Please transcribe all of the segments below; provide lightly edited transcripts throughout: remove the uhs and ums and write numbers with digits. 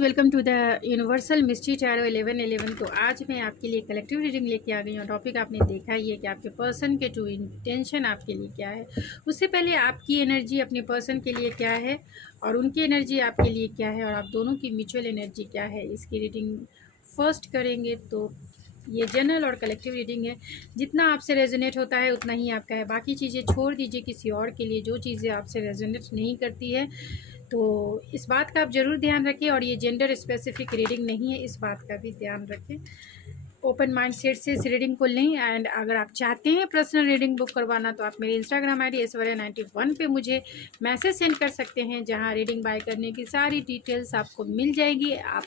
Welcome to the universal mystery tarot 1111। तो आज मैं आपके लिए कलेक्टिव रीडिंग लेके आ गई हूँ। टॉपिक आपने देखा ही है कि आपके पर्सन के ट्रू इंटेंशन आपके लिए क्या है। उससे पहले आपकी एनर्जी अपने पर्सन के लिए क्या है और उनकी एनर्जी आपके लिए क्या है और आप दोनों की म्यूचुअल एनर्जी क्या है, इसकी रीडिंग फर्स्ट करेंगे। तो ये जनरल और कलेक्टिव रीडिंग है, जितना आपसे रेजोनेट होता है उतना ही आपका है। बाकी चीज़ें छोड़ दीजिए किसी और के लिए। जो चीज़ें आपसे रेजोनेट नहीं करती है तो इस बात का आप ज़रूर ध्यान रखें। और ये जेंडर स्पेसिफिक रीडिंग नहीं है, इस बात का भी ध्यान रखें। ओपन माइंड सेट से इस रीडिंग को लें। एंड अगर आप चाहते हैं पर्सनल रीडिंग बुक करवाना तो आप मेरे इंस्टाग्राम ID ऐश्वर्या91 पे मुझे मैसेज सेंड कर सकते हैं, जहां रीडिंग बाय करने की सारी डिटेल्स आपको मिल जाएगी। आप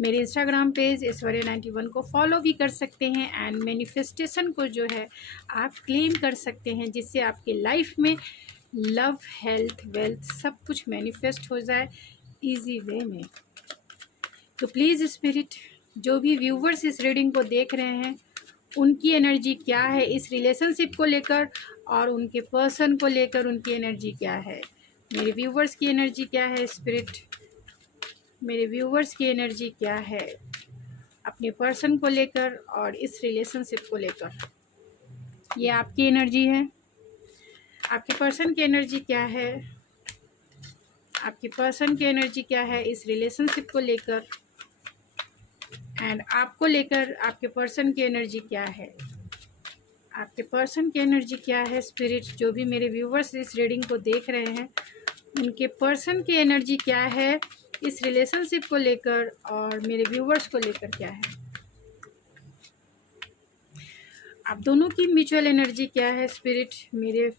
मेरे इंस्टाग्राम पेज ऐश्वर्या91 को फॉलो भी कर सकते हैं एंड मैनिफेस्टेशन को जो है आप क्लेम कर सकते हैं, जिससे आपकी लाइफ में लव, हेल्थ, वेल्थ सब कुछ मैनिफेस्ट हो जाए इजी वे में। तो प्लीज़ स्पिरिट, जो भी व्यूवर्स इस रीडिंग को देख रहे हैं उनकी एनर्जी क्या है इस रिलेशनशिप को लेकर और उनके पर्सन को लेकर, उनकी एनर्जी क्या है। मेरे व्यूवर्स की एनर्जी क्या है स्पिरिट, मेरे व्यूवर्स की एनर्जी क्या है अपने पर्सन को लेकर और इस रिलेशनशिप को लेकर। ये आपकी एनर्जी है। आपके पर्सन की एनर्जी क्या है, आपके पर्सन की एनर्जी क्या है इस रिलेशनशिप को लेकर एंड आपको लेकर आपके पर्सन की एनर्जी क्या है। आपके पर्सन की एनर्जी क्या है स्पिरिट, जो भी मेरे व्यूवर्स इस रीडिंग को देख रहे हैं उनके पर्सन की एनर्जी क्या है इस रिलेशनशिप को लेकर और मेरे व्यूवर्स को लेकर क्या है। आप दोनों की म्यूचुअल एनर्जी क्या है स्पिरिट, मेरे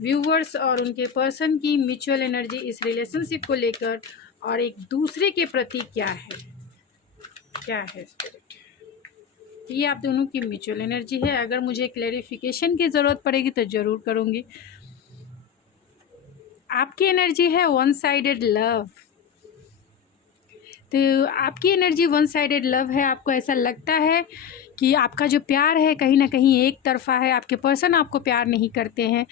व्यूवर्स और उनके पर्सन की म्यूचुअल एनर्जी इस रिलेशनशिप को लेकर और एक दूसरे के प्रति क्या है स्पिरिट। ये आप दोनों की म्यूचुअल एनर्जी है। अगर मुझे क्लैरिफिकेशन की ज़रूरत पड़ेगी तो ज़रूर करूँगी। आपकी एनर्जी है वन साइडेड लव। तो आपकी एनर्जी वन साइडेड लव है। आपको ऐसा लगता है कि आपका जो प्यार है कहीं ना कहीं एक तरफा है। आपके पर्सन आपको प्यार नहीं करते हैं,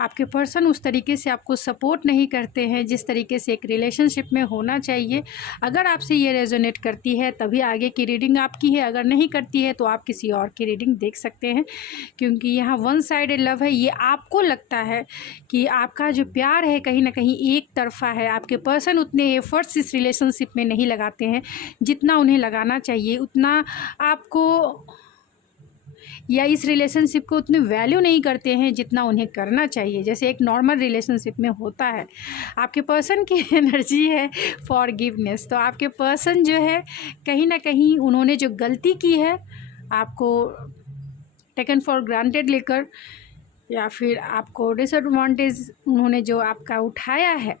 आपके पर्सन उस तरीके से आपको सपोर्ट नहीं करते हैं जिस तरीके से एक रिलेशनशिप में होना चाहिए। अगर आपसे ये रेजोनेट करती है तभी आगे की रीडिंग आपकी है, अगर नहीं करती है तो आप किसी और की रीडिंग देख सकते हैं, क्योंकि यहाँ वन साइडेड लव है। ये आपको लगता है कि आपका जो प्यार है कहीं ना कहीं एक तरफा है। आपके पर्सन उतने एफर्ट्स इस रिलेशनशिप में नहीं लगाते हैं जितना उन्हें लगाना चाहिए, उतना आपको या इस रिलेशनशिप को उतनी वैल्यू नहीं करते हैं जितना उन्हें करना चाहिए, जैसे एक नॉर्मल रिलेशनशिप में होता है। आपके पर्सन की एनर्जी है फॉरगिवनेस। तो आपके पर्सन जो है कहीं ना कहीं उन्होंने जो गलती की है आपको टेकन फॉर ग्रांटेड लेकर या फिर आपको डिसएडवांटेज उन्होंने जो आपका उठाया है,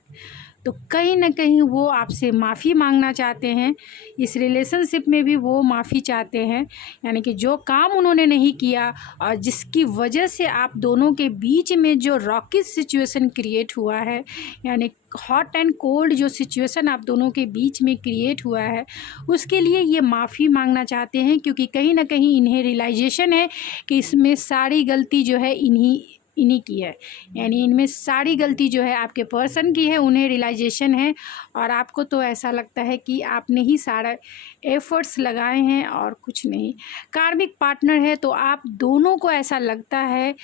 तो कहीं ना कहीं वो आपसे माफ़ी मांगना चाहते हैं। इस रिलेशनशिप में भी वो माफ़ी चाहते हैं, यानी कि जो काम उन्होंने नहीं किया और जिसकी वजह से आप दोनों के बीच में जो रॉकी सिचुएशन क्रिएट हुआ है, यानी हॉट एंड कोल्ड जो सिचुएशन आप दोनों के बीच में क्रिएट हुआ है, उसके लिए ये माफ़ी मांगना चाहते हैं। क्योंकि कहीं ना कहीं इन्हें रियलाइजेशन है कि इसमें सारी गलती जो है इन्हीं की है, यानी इनमें सारी गलती जो है आपके पर्सन की है, उन्हें रियलाइजेशन है। और आपको तो ऐसा लगता है कि आपने ही सारा एफर्ट्स लगाए हैं और कुछ नहीं। कार्मिक पार्टनर है तो आप दोनों को ऐसा लगता है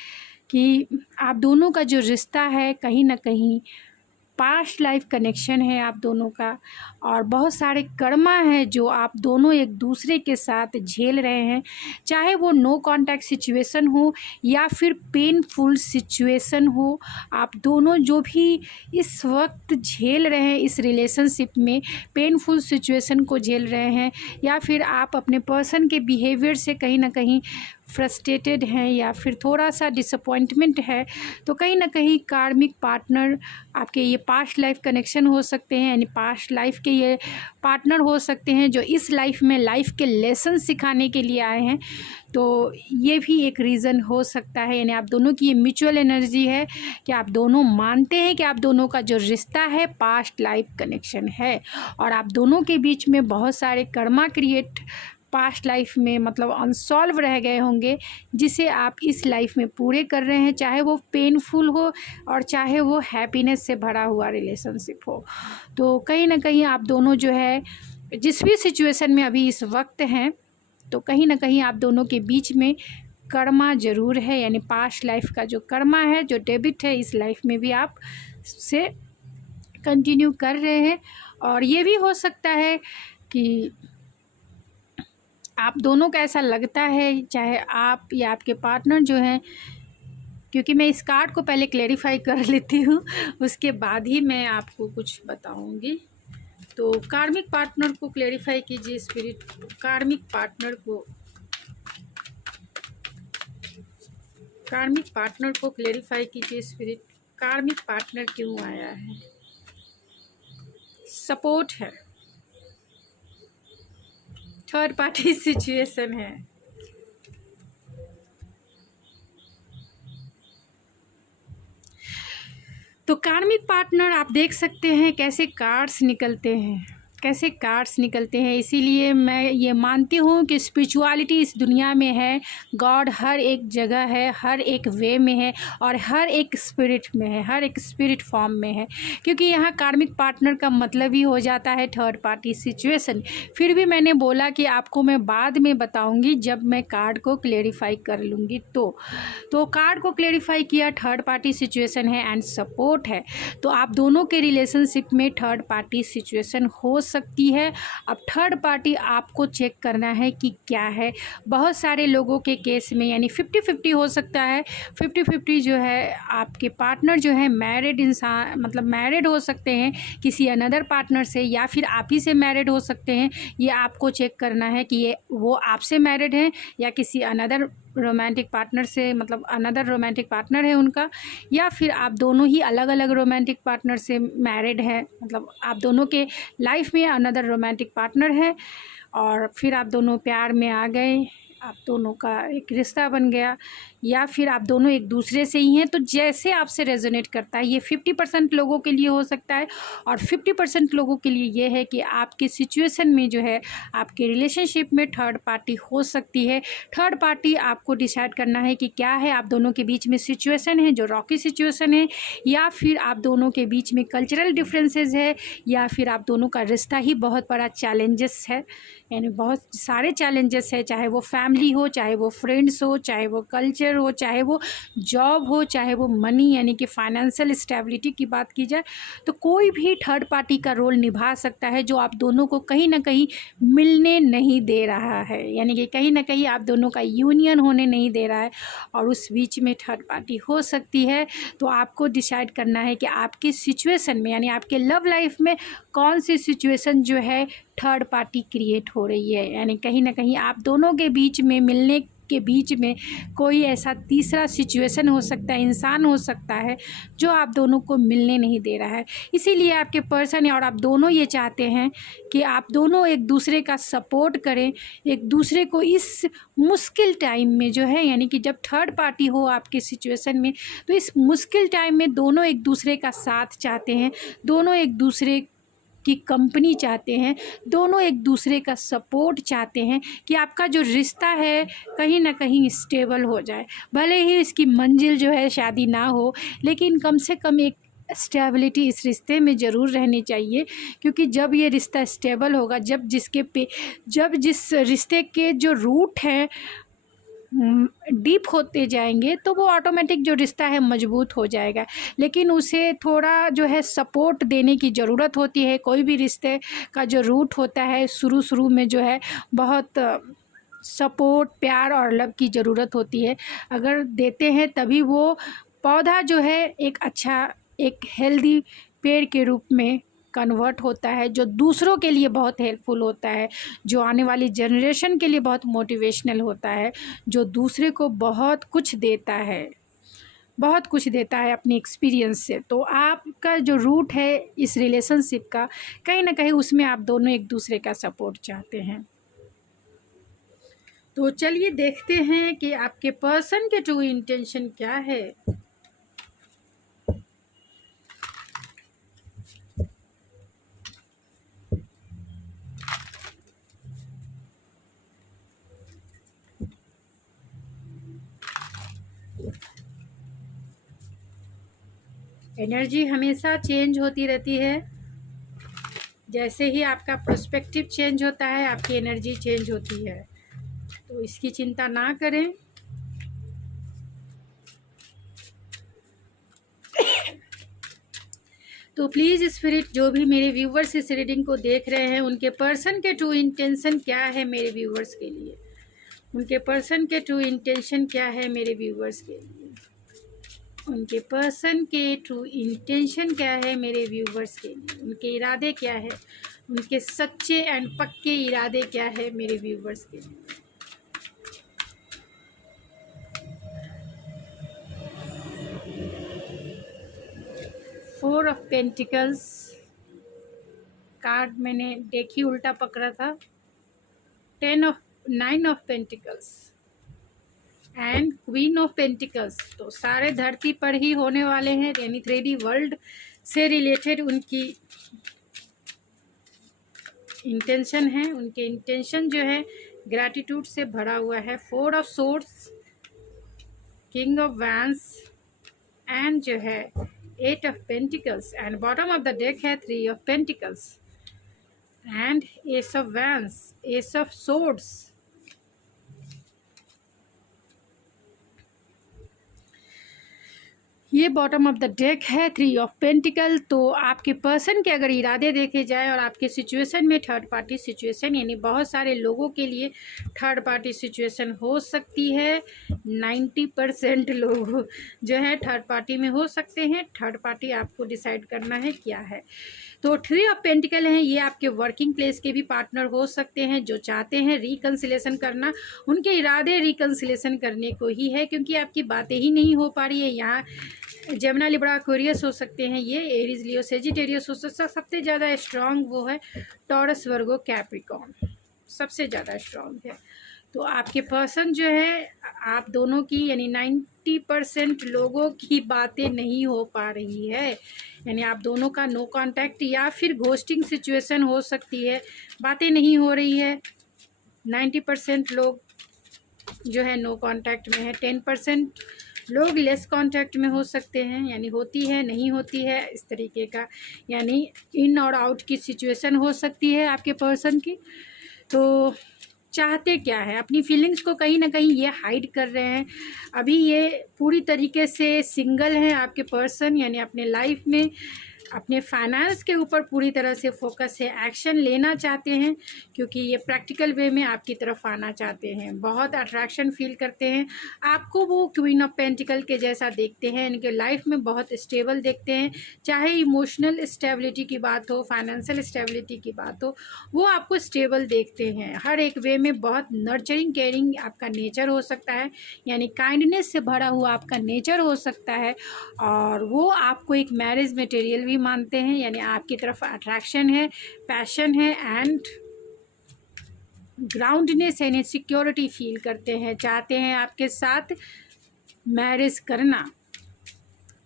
कि आप दोनों का जो रिश्ता है कहीं ना कहीं पास्ट लाइफ कनेक्शन है आप दोनों का, और बहुत सारे कर्मा है जो आप दोनों एक दूसरे के साथ झेल रहे हैं, चाहे वो नो कांटेक्ट सिचुएशन हो या फिर पेनफुल सिचुएशन हो। आप दोनों जो भी इस वक्त झेल रहे हैं इस रिलेशनशिप में, पेनफुल सिचुएशन को झेल रहे हैं, या फिर आप अपने पर्सन के बिहेवियर से कहीं ना कहीं फ्रस्ट्रेटेड हैं या फिर थोड़ा सा डिसअपॉइंटमेंट है, तो कहीं ना कहीं कार्मिक पार्टनर आपके ये पास्ट लाइफ कनेक्शन हो सकते हैं, यानी पास्ट लाइफ के ये पार्टनर हो सकते हैं जो इस लाइफ में लाइफ के लेसन सिखाने के लिए आए हैं। तो ये भी एक रीज़न हो सकता है, यानी आप दोनों की ये म्यूचुअल एनर्जी है कि आप दोनों मानते हैं कि आप दोनों का जो रिश्ता है पास्ट लाइफ कनेक्शन है, और आप दोनों के बीच में बहुत सारे कर्मा क्रिएट पास्ट लाइफ में मतलब अनसॉल्व रह गए होंगे, जिसे आप इस लाइफ में पूरे कर रहे हैं, चाहे वो पेनफुल हो और चाहे वो हैप्पीनेस से भरा हुआ रिलेशनशिप हो। तो कहीं ना कहीं आप दोनों जो है जिस भी सिचुएशन में अभी इस वक्त हैं, तो कहीं ना कहीं आप दोनों के बीच में कर्मा ज़रूर है, यानी पास्ट लाइफ का जो कर्मा है, जो डेबिट है, इस लाइफ में भी आप से कंटिन्यू कर रहे हैं। और ये भी हो सकता है कि आप दोनों का ऐसा लगता है, चाहे आप या आपके पार्टनर जो हैं, क्योंकि मैं इस कार्ड को पहले क्लेरिफाई कर लेती हूँ, उसके बाद ही मैं आपको कुछ बताऊँगी। तो कार्मिक पार्टनर को क्लेरिफाई कीजिए स्पिरिट, कार्मिक पार्टनर को क्लेरिफाई कीजिए स्पिरिट, कार्मिक पार्टनर क्यों आया है? सपोर्ट है, थर्ड पार्टी सिचुएशन है। तो कार्मिक पार्टनर आप देख सकते हैं कैसे कार्ड्स निकलते हैं, इसीलिए मैं ये मानती हूँ कि स्पिरिचुअलिटी इस दुनिया में है, गॉड हर एक जगह है, हर एक वे में है, और हर एक स्पिरिट में है, हर एक स्पिरिट फॉर्म में है। क्योंकि यहाँ कार्मिक पार्टनर का मतलब ही हो जाता है थर्ड पार्टी सिचुएशन। फिर भी मैंने बोला कि आपको मैं बाद में बताऊँगी जब मैं कार्ड को क्लेरिफाई कर लूँगी। तो कार्ड को क्लेरिफाई किया, थर्ड पार्टी सिचुएशन है एंड सपोर्ट है। तो आप दोनों के रिलेशनशिप में थर्ड पार्टी सिचुएशन हो सकती है। अब थर्ड पार्टी आपको चेक करना है कि क्या है। बहुत सारे लोगों के केस में यानी 50-50 हो सकता है। 50-50 जो है, आपके पार्टनर जो है मैरिड इंसान, मतलब मैरिड हो सकते हैं किसी अनदर पार्टनर से, या फिर आप ही से मैरिड हो सकते हैं। ये आपको चेक करना है कि ये वो आपसे मैरिड हैं या किसी अनदर रोमांटिक पार्टनर से, मतलब अनदर रोमांटिक पार्टनर है उनका, या फिर आप दोनों ही अलग अलग रोमांटिक पार्टनर से मैरिड हैं, मतलब आप दोनों के लाइफ में अनदर रोमांटिक पार्टनर है और फिर आप दोनों प्यार में आ गए, आप दोनों का एक रिश्ता बन गया, या फिर आप दोनों एक दूसरे से ही हैं। तो जैसे आपसे रेजोनेट करता है, ये 50% लोगों के लिए हो सकता है, और 50% लोगों के लिए ये है कि आपके सिचुएशन में जो है, आपके रिलेशनशिप में थर्ड पार्टी हो सकती है। थर्ड पार्टी आपको डिसाइड करना है कि क्या है आप दोनों के बीच में सिचुएशन है जो रॉकी सिचुएशन है, या फिर आप दोनों के बीच में कल्चरल डिफरेंसेस है, या फिर आप दोनों का रिश्ता ही बहुत बड़ा चैलेंजेस है, यानी बहुत सारे चैलेंजेस है, चाहे वो फैमिली हो, चाहे वो फ्रेंड्स हो, चाहे वो कल्चर हो, चाहे वो जॉब हो, चाहे वो मनी यानी कि फाइनेंशियल स्टेबिलिटी की बात की जाए, तो कोई भी थर्ड पार्टी का रोल निभा सकता है जो आप दोनों को कहीं ना कहीं मिलने नहीं दे रहा है, यानी कि कहीं ना कहीं आप दोनों का यूनियन होने नहीं दे रहा है, और उस बीच में थर्ड पार्टी हो सकती है। तो आपको डिसाइड करना है कि आपकी सिचुएशन में, यानी आपके लव लाइफ में कौन सी सिचुएशन जो है थर्ड पार्टी क्रिएट हो रही है, यानी कहीं ना कहीं आप दोनों के बीच में, मिलने के बीच में कोई ऐसा तीसरा सिचुएशन हो सकता है, इंसान हो सकता है जो आप दोनों को मिलने नहीं दे रहा है। इसीलिए आपके पर्सन और आप दोनों ये चाहते हैं कि आप दोनों एक दूसरे का सपोर्ट करें, एक दूसरे को इस मुश्किल टाइम में जो है, यानी कि जब थर्ड पार्टी हो आपके सिचुएशन में, तो इस मुश्किल टाइम में दोनों एक दूसरे का साथ चाहते हैं, दोनों एक दूसरे की कंपनी चाहते हैं, दोनों एक दूसरे का सपोर्ट चाहते हैं कि आपका जो रिश्ता है कहीं ना कहीं स्टेबल हो जाए। भले ही इसकी मंजिल जो है शादी ना हो, लेकिन कम से कम एक स्टेबिलिटी इस रिश्ते में ज़रूर रहनी चाहिए। क्योंकि जब ये रिश्ता स्टेबल होगा, जब जिस रिश्ते के जो रूट हैं डीप होते जाएंगे, तो वो ऑटोमेटिक जो रिश्ता है मजबूत हो जाएगा। लेकिन उसे थोड़ा जो है सपोर्ट देने की ज़रूरत होती है। कोई भी रिश्ते का जो रूट होता है, शुरू में जो है बहुत सपोर्ट, प्यार और लव की ज़रूरत होती है। अगर देते हैं तभी वो पौधा जो है एक अच्छा, एक हेल्दी पेड़ के रूप में कन्वर्ट होता है, जो दूसरों के लिए बहुत हेल्पफुल होता है, जो आने वाली जनरेशन के लिए बहुत मोटिवेशनल होता है, जो दूसरे को बहुत कुछ देता है, बहुत कुछ देता है अपनी एक्सपीरियंस से। तो आपका जो रूट है इस रिलेशनशिप का, कहीं ना कहीं उसमें आप दोनों एक दूसरे का सपोर्ट चाहते हैं। तो चलिए देखते हैं कि आपके पर्सन के ट्रू इंटेंशन क्या है। एनर्जी हमेशा चेंज होती रहती है। जैसे ही आपका पर्सपेक्टिव चेंज होता है, आपकी एनर्जी चेंज होती है, तो इसकी चिंता ना करें। तो प्लीज़ स्पिरिट, जो भी मेरे व्यूवर्स इस रीडिंग को देख रहे हैं, उनके पर्सन के ट्रू इंटेंशन क्या है मेरे व्यूवर्स के लिए, उनके पर्सन के ट्रू इंटेंशन क्या है मेरे व्यूवर्स के लिए, उनके पर्सन के ट्रू इंटेंशन क्या है मेरे व्यूवर्स के लिए, उनके इरादे क्या है, उनके सच्चे एंड पक्के इरादे क्या है मेरे व्यूवर्स के लिए। फोर ऑफ पेंटिकल्स कार्ड मैंने देखी उल्टा पकड़ा था, 9 of pentacles and queen of pentacles. तो सारे धरती पर ही होने वाले हैं, यानी 3D वर्ल्ड से रिलेटेड उनकी इंटेंशन है। उनके इंटेंशन जो है ग्रैटिट्यूड से भरा हुआ है। 4 of swords, king of wands and जो है 8 of pentacles and bottom of the deck है 3 of pentacles and ace of vents, S of swords. ये बॉटम ऑफ द डेक है 3 ऑफ पेंटिकल। तो आपके पर्सन के अगर इरादे देखे जाए और आपके सिचुएशन में थर्ड पार्टी सिचुएशन, यानी बहुत सारे लोगों के लिए थर्ड पार्टी सिचुएशन हो सकती है। 90% लोग जो है थर्ड पार्टी में हो सकते हैं। थर्ड पार्टी आपको डिसाइड करना है क्या है। तो 3 ऑफ पेंटिकल हैं, ये आपके वर्किंग प्लेस के भी पार्टनर हो सकते हैं जो चाहते हैं रिकन्सिलेशन करना। उनके इरादे रिकन्सिलेशन करने को ही है, क्योंकि आपकी बातें ही नहीं हो पा रही है। यहाँ जेमिनी लिब्रा एक्वेरियस हो सकते हैं, ये एरीज लियो सेजिटेरियस हो सकता है। सबसे ज़्यादा स्ट्रॉन्ग वो है टॉरस वर्गो कैप्रिकॉर्न, सबसे ज़्यादा स्ट्रॉन्ग है। तो आपके पर्सन जो है आप दोनों की यानी 90% लोगों की बातें नहीं हो पा रही है, यानी आप दोनों का नो कांटेक्ट या फिर घोस्टिंग सिचुएशन हो सकती है, बातें नहीं हो रही है। 90% लोग जो है नो कांटेक्ट में है। 10% लोग लेस कांटेक्ट में हो सकते हैं, यानी होती है नहीं होती है इस तरीके का, यानी इन और आउट की सिचुएशन हो सकती है आपके पर्सन की। तो चाहते क्या है, अपनी फीलिंग्स को कहीं ना कहीं ये हाइड कर रहे हैं। अभी ये पूरी तरीके से सिंगल हैं आपके पर्सन, यानी अपने लाइफ में अपने फाइनेंस के ऊपर पूरी तरह से फोकस है, एक्शन लेना चाहते हैं, क्योंकि ये प्रैक्टिकल वे में आपकी तरफ आना चाहते हैं। बहुत अट्रैक्शन फील करते हैं आपको, वो क्वीन ऑफ पेंटिकल के जैसा देखते हैं, इनके लाइफ में बहुत स्टेबल देखते हैं। चाहे इमोशनल स्टेबिलिटी की बात हो, फाइनेंशियल स्टेबिलिटी की बात हो, वो आपको स्टेबल देखते हैं हर एक वे में। बहुत नर्चरिंग केयरिंग आपका नेचर हो सकता है, यानी काइंडनेस से भरा हुआ आपका नेचर हो सकता है, और वो आपको एक मैरिज मटेरियल भी मानते हैं, यानी आपकी तरफ अट्रैक्शन है, पैशन है एंड ग्राउंडनेस यानी सिक्योरिटी फील करते हैं, चाहते हैं आपके साथ मैरिज करना।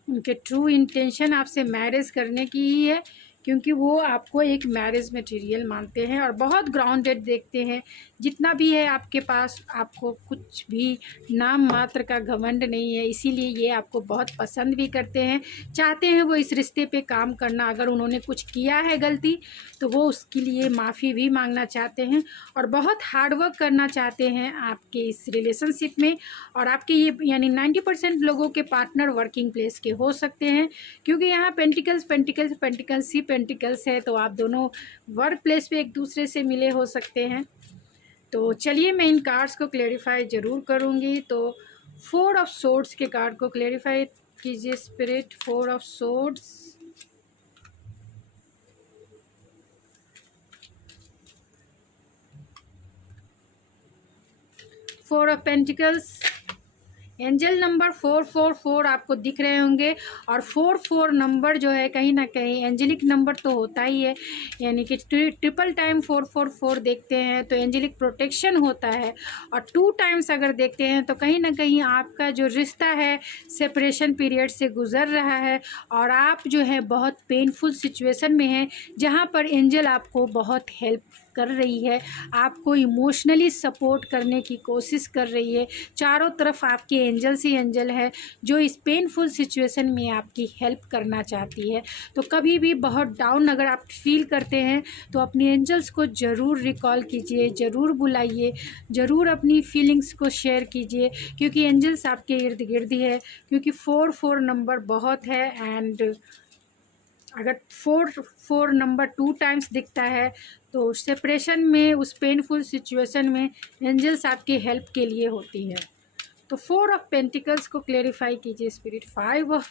उनके ट्रू इंटेंशन आपसे मैरिज करने की ही है, क्योंकि वो आपको एक मैरिज मटेरियल मानते हैं और बहुत ग्राउंडेड देखते हैं। जितना भी है आपके पास, आपको कुछ भी नाम मात्र का घमंड नहीं है, इसीलिए ये आपको बहुत पसंद भी करते हैं। चाहते हैं वो इस रिश्ते पे काम करना, अगर उन्होंने कुछ किया है गलती तो वो उसके लिए माफ़ी भी मांगना चाहते हैं, और बहुत हार्डवर्क करना चाहते हैं आपके इस रिलेशनशिप में। और आपके ये यानी 90% लोगों के पार्टनर वर्किंग प्लेस के हो सकते हैं, क्योंकि यहाँ पेंटिकल्स पेंटिकल्स पेंटिकल्स ही पेंटिकल्स है। तो आप दोनों वर्क प्लेस पे एक दूसरे से मिले हो सकते हैं। तो चलिए मैं इन कार्ड्स को क्लेरिफाई ज़रूर करूँगी। तो 4 ऑफ सोर्ड्स के कार्ड को क्लेरिफाई कीजिए spirit. 4 of swords, 4 of pentacles, angel number 444 आपको दिख रहे होंगे, और 44 नंबर जो है कहीं ना कहीं एंजेलिक नंबर तो होता ही है, यानी कि ट्रिपल टाइम 444 देखते हैं तो एंजेलिक प्रोटेक्शन होता है, और 2 टाइम्स अगर देखते हैं तो कहीं ना कहीं आपका जो रिश्ता है सेपरेशन पीरियड से गुज़र रहा है, और आप जो है बहुत पेनफुल सिचुएशन में हैं, जहाँ पर एंजल आपको बहुत हेल्प कर रही है, आपको इमोशनली सपोर्ट करने की कोशिश कर रही है। चारों तरफ आपके एंजल्स ही एंजल है जो इस पेनफुल सिचुएशन में आपकी हेल्प करना चाहती है। तो कभी भी बहुत डाउन अगर आप फील करते हैं तो अपनी एंजल्स को ज़रूर रिकॉल कीजिए, ज़रूर बुलाइए, ज़रूर अपनी फीलिंग्स को शेयर कीजिए, क्योंकि एंजल्स आपके इर्द गिर्द ही है। क्योंकि 4 नंबर बहुत है, एंड अगर 4 नंबर 2 टाइम्स दिखता है तो सेपरेशन में, उस पेनफुल सिचुएशन में एंजल्स आपकी हेल्प के लिए होती है। तो 4 ऑफ पेंटिकल्स को क्लेरिफाई कीजिए spirit. 5 of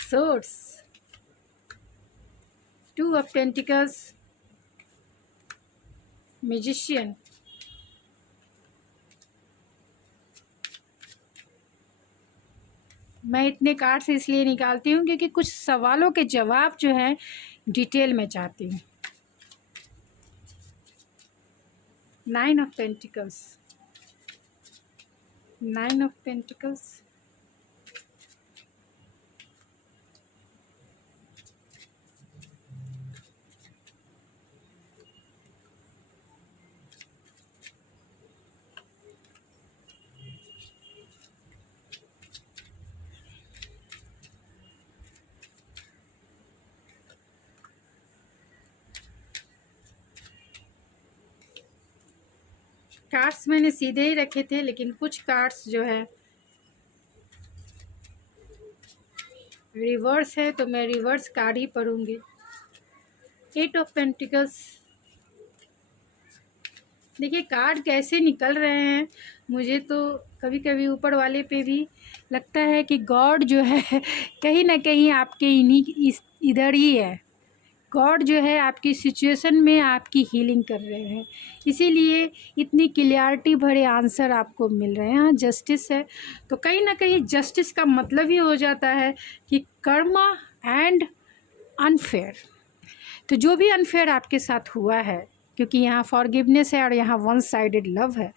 swords, 2 of pentacles, magician, मैं इतने कार्ड्स इसलिए निकालती हूँ क्योंकि कुछ सवालों के जवाब जो हैं डिटेल में चाहती हूँ। 9 of pentacles, 9 of pentacles, cards मैंने सीधे ही रखे थे, लेकिन कुछ कार्ड्स जो है रिवर्स है तो मैं रिवर्स कार्ड ही पढ़ूंगी। 8 ऑफ पेंटिकल्स, देखिए कार्ड कैसे निकल रहे हैं, मुझे तो कभी कभी ऊपर वाले पे भी लगता है कि गॉड जो है कहीं ना कहीं आपके इधर ही है। गॉड जो है आपकी सिचुएशन में आपकी हीलिंग कर रहे हैं, इसीलिए इतनी क्लियरिटी भरे आंसर आपको मिल रहे हैं। हाँ, जस्टिस है तो कहीं ना कहीं जस्टिस का मतलब ही हो जाता है कि कर्मा एंड अनफेयर। तो जो भी अनफेयर आपके साथ हुआ है, क्योंकि यहाँ फॉरगिवनेस है और यहाँ वन साइडेड लव है,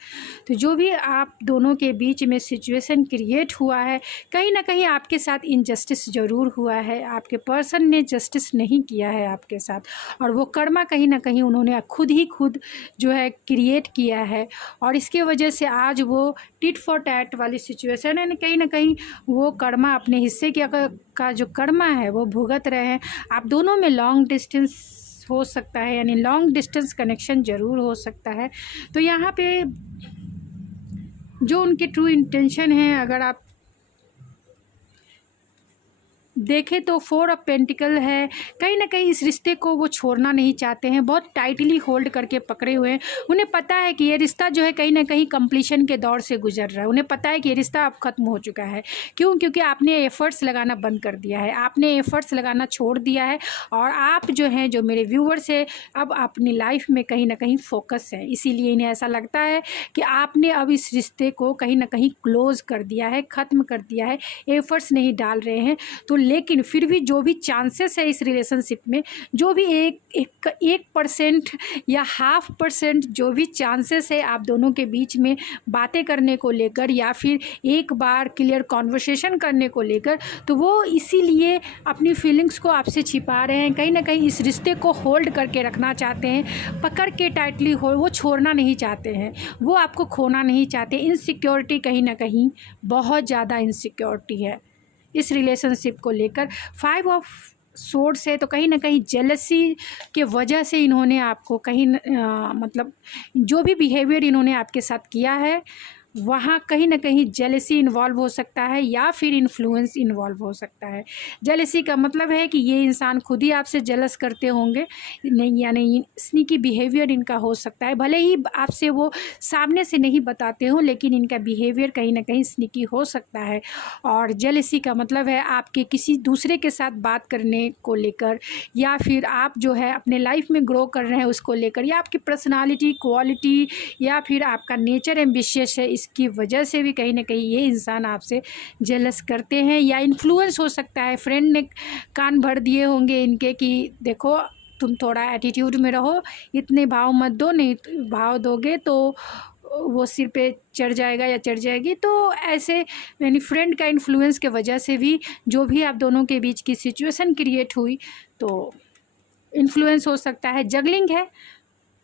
तो जो भी आप दोनों के बीच में सिचुएशन क्रिएट हुआ है, कहीं ना कहीं आपके साथ इनजस्टिस ज़रूर हुआ है। आपके पर्सन ने जस्टिस नहीं किया है आपके साथ, और वो कर्मा कहीं ना कहीं उन्होंने खुद जो है क्रिएट किया है, और इसके वजह से आज वो टिट फॉर टैट वाली सिचुएशन है। कहीं ना कहीं वो कर्मा अपने हिस्से का जो कर्मा है वो भुगत रहे हैं। आप दोनों में लॉन्ग डिस्टेंस हो सकता है, यानी लॉन्ग डिस्टेंस कनेक्शन ज़रूर हो सकता है। तो यहाँ पे जो उनके ट्रू इंटेंशन है, अगर आप देखें तो 4 ऑफ पेंटिकल है, कहीं ना कहीं इस रिश्ते को वो छोड़ना नहीं चाहते हैं, बहुत टाइटली होल्ड करके पकड़े हुए हैं। उन्हें पता है कि ये रिश्ता जो है कहीं ना कहीं कंप्लीशन के दौर से गुजर रहा है। उन्हें पता है कि ये रिश्ता अब ख़त्म हो चुका है। क्यों? क्योंकि आपने एफ़र्ट्स लगाना बंद कर दिया है, आपने एफ़र्ट्स लगाना छोड़ दिया है, और आप जो हैं, जो मेरे व्यूवर्स है, अब अपनी लाइफ में कहीं ना कहीं फोकस है। इसीलिए इन्हें ऐसा लगता है कि आपने अब इस रिश्ते को कहीं ना कहीं क्लोज़ कर दिया है, ख़त्म कर दिया है, एफ़र्ट्स नहीं डाल रहे हैं। तो लेकिन फिर भी जो भी चांसेस है इस रिलेशनशिप में, जो भी 1% या 0.5% जो भी चांसेस है आप दोनों के बीच में बातें करने को लेकर, या फिर एक बार क्लियर कॉन्वर्सेशन करने को लेकर, तो वो इसीलिए अपनी फीलिंग्स को आपसे छिपा रहे हैं। कहीं ना कहीं इस रिश्ते को होल्ड करके रखना चाहते हैं, पकड़ के टाइटली वो छोड़ना नहीं चाहते हैं, वो आपको खोना नहीं चाहते। इनसिक्योरिटी कहीं ना कहीं बहुत ज़्यादा इनसिक्योरिटी है इस रिलेशनशिप को लेकर। 5 ऑफ सोर्ड्स है, तो कहीं ना कहीं जेलसी के वजह से इन्होंने आपको कहीं मतलब जो भी बिहेवियर इन्होंने आपके साथ किया है, वहाँ कहीं ना कहीं जेलसी इन्वॉल्व हो सकता है, या फिर इन्फ्लुएंस इन्वॉल्व हो सकता है। जेलसी का मतलब है कि ये इंसान खुद ही आपसे जेलस करते होंगे, नहीं, यानी स्नीकी बिहेवियर इनका हो सकता है। भले ही आपसे वो सामने से नहीं बताते हो, लेकिन इनका बिहेवियर कहीं ना कहीं स्नीकी हो सकता है। और जेलसी का मतलब है आपके किसी दूसरे के साथ बात करने को लेकर, या फिर आप जो है अपने लाइफ में ग्रो कर रहे हैं उसको लेकर, या आपकी पर्सनालिटी, क्वालिटी, या फिर आपका नेचर एम्बिशियस है, इसकी वजह से भी कहीं ना कहीं ये इंसान आपसे जेलस करते हैं। या इन्फ्लुएंस हो सकता है, फ्रेंड ने कान भर दिए होंगे इनके कि देखो तुम थोड़ा एटीट्यूड में रहो, इतने भाव मत दो, नहीं भाव दोगे तो वो सिर पे चढ़ जाएगा या चढ़ जाएगी। तो ऐसे यानी फ्रेंड का इन्फ्लुएंस के वजह से भी जो भी आप दोनों के बीच की सिचुएशन क्रिएट हुई, तो इन्फ्लुएंस हो सकता है। जगलिंग है,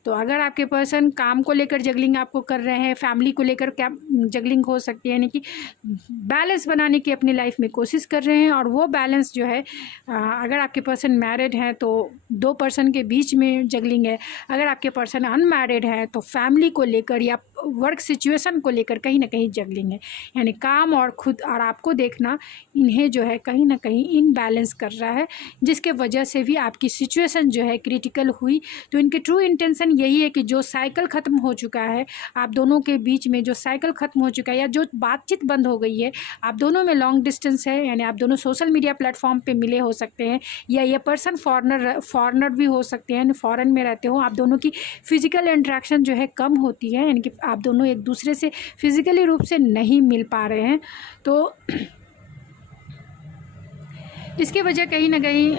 तो अगर आपके पर्सन काम को लेकर जगलिंग आपको कर रहे हैं, फैमिली को लेकर क्या जगलिंग हो सकती है, यानी कि बैलेंस बनाने की अपनी लाइफ में कोशिश कर रहे हैं। और वो बैलेंस जो है अगर आपके पर्सन मैरिड हैं तो 2 पर्सन के बीच में जगलिंग है, अगर आपके पर्सन अनमैरिड है तो फैमिली को लेकर या वर्क सिचुएशन को लेकर कहीं ना कहीं जगलिंग है। यानी काम और खुद और आपको देखना इन्हें जो है कहीं ना कहीं इनबैलेंस कर रहा है, जिसके वजह से भी आपकी सिचुएशन जो है क्रिटिकल हुई। तो इनके ट्रू इंटेंशन यही है कि जो साइकिल ख़त्म हो चुका है आप दोनों के बीच में, जो साइकिल ख़त्म हो चुका है या जो बातचीत बंद हो गई है, आप दोनों में लॉन्ग डिस्टेंस है, यानी आप दोनों सोशल मीडिया प्लेटफॉर्म पे मिले हो सकते हैं, या ये पर्सन फॉरेनर भी हो सकते हैं, फॉरेन में रहते हो, आप दोनों की फिजिकल इंटरेक्शन जो है कम होती है, यानी कि आप दोनों एक दूसरे से फिजिकली रूप से नहीं मिल पा रहे हैं। तो इसकी वजह कहीं ना कहीं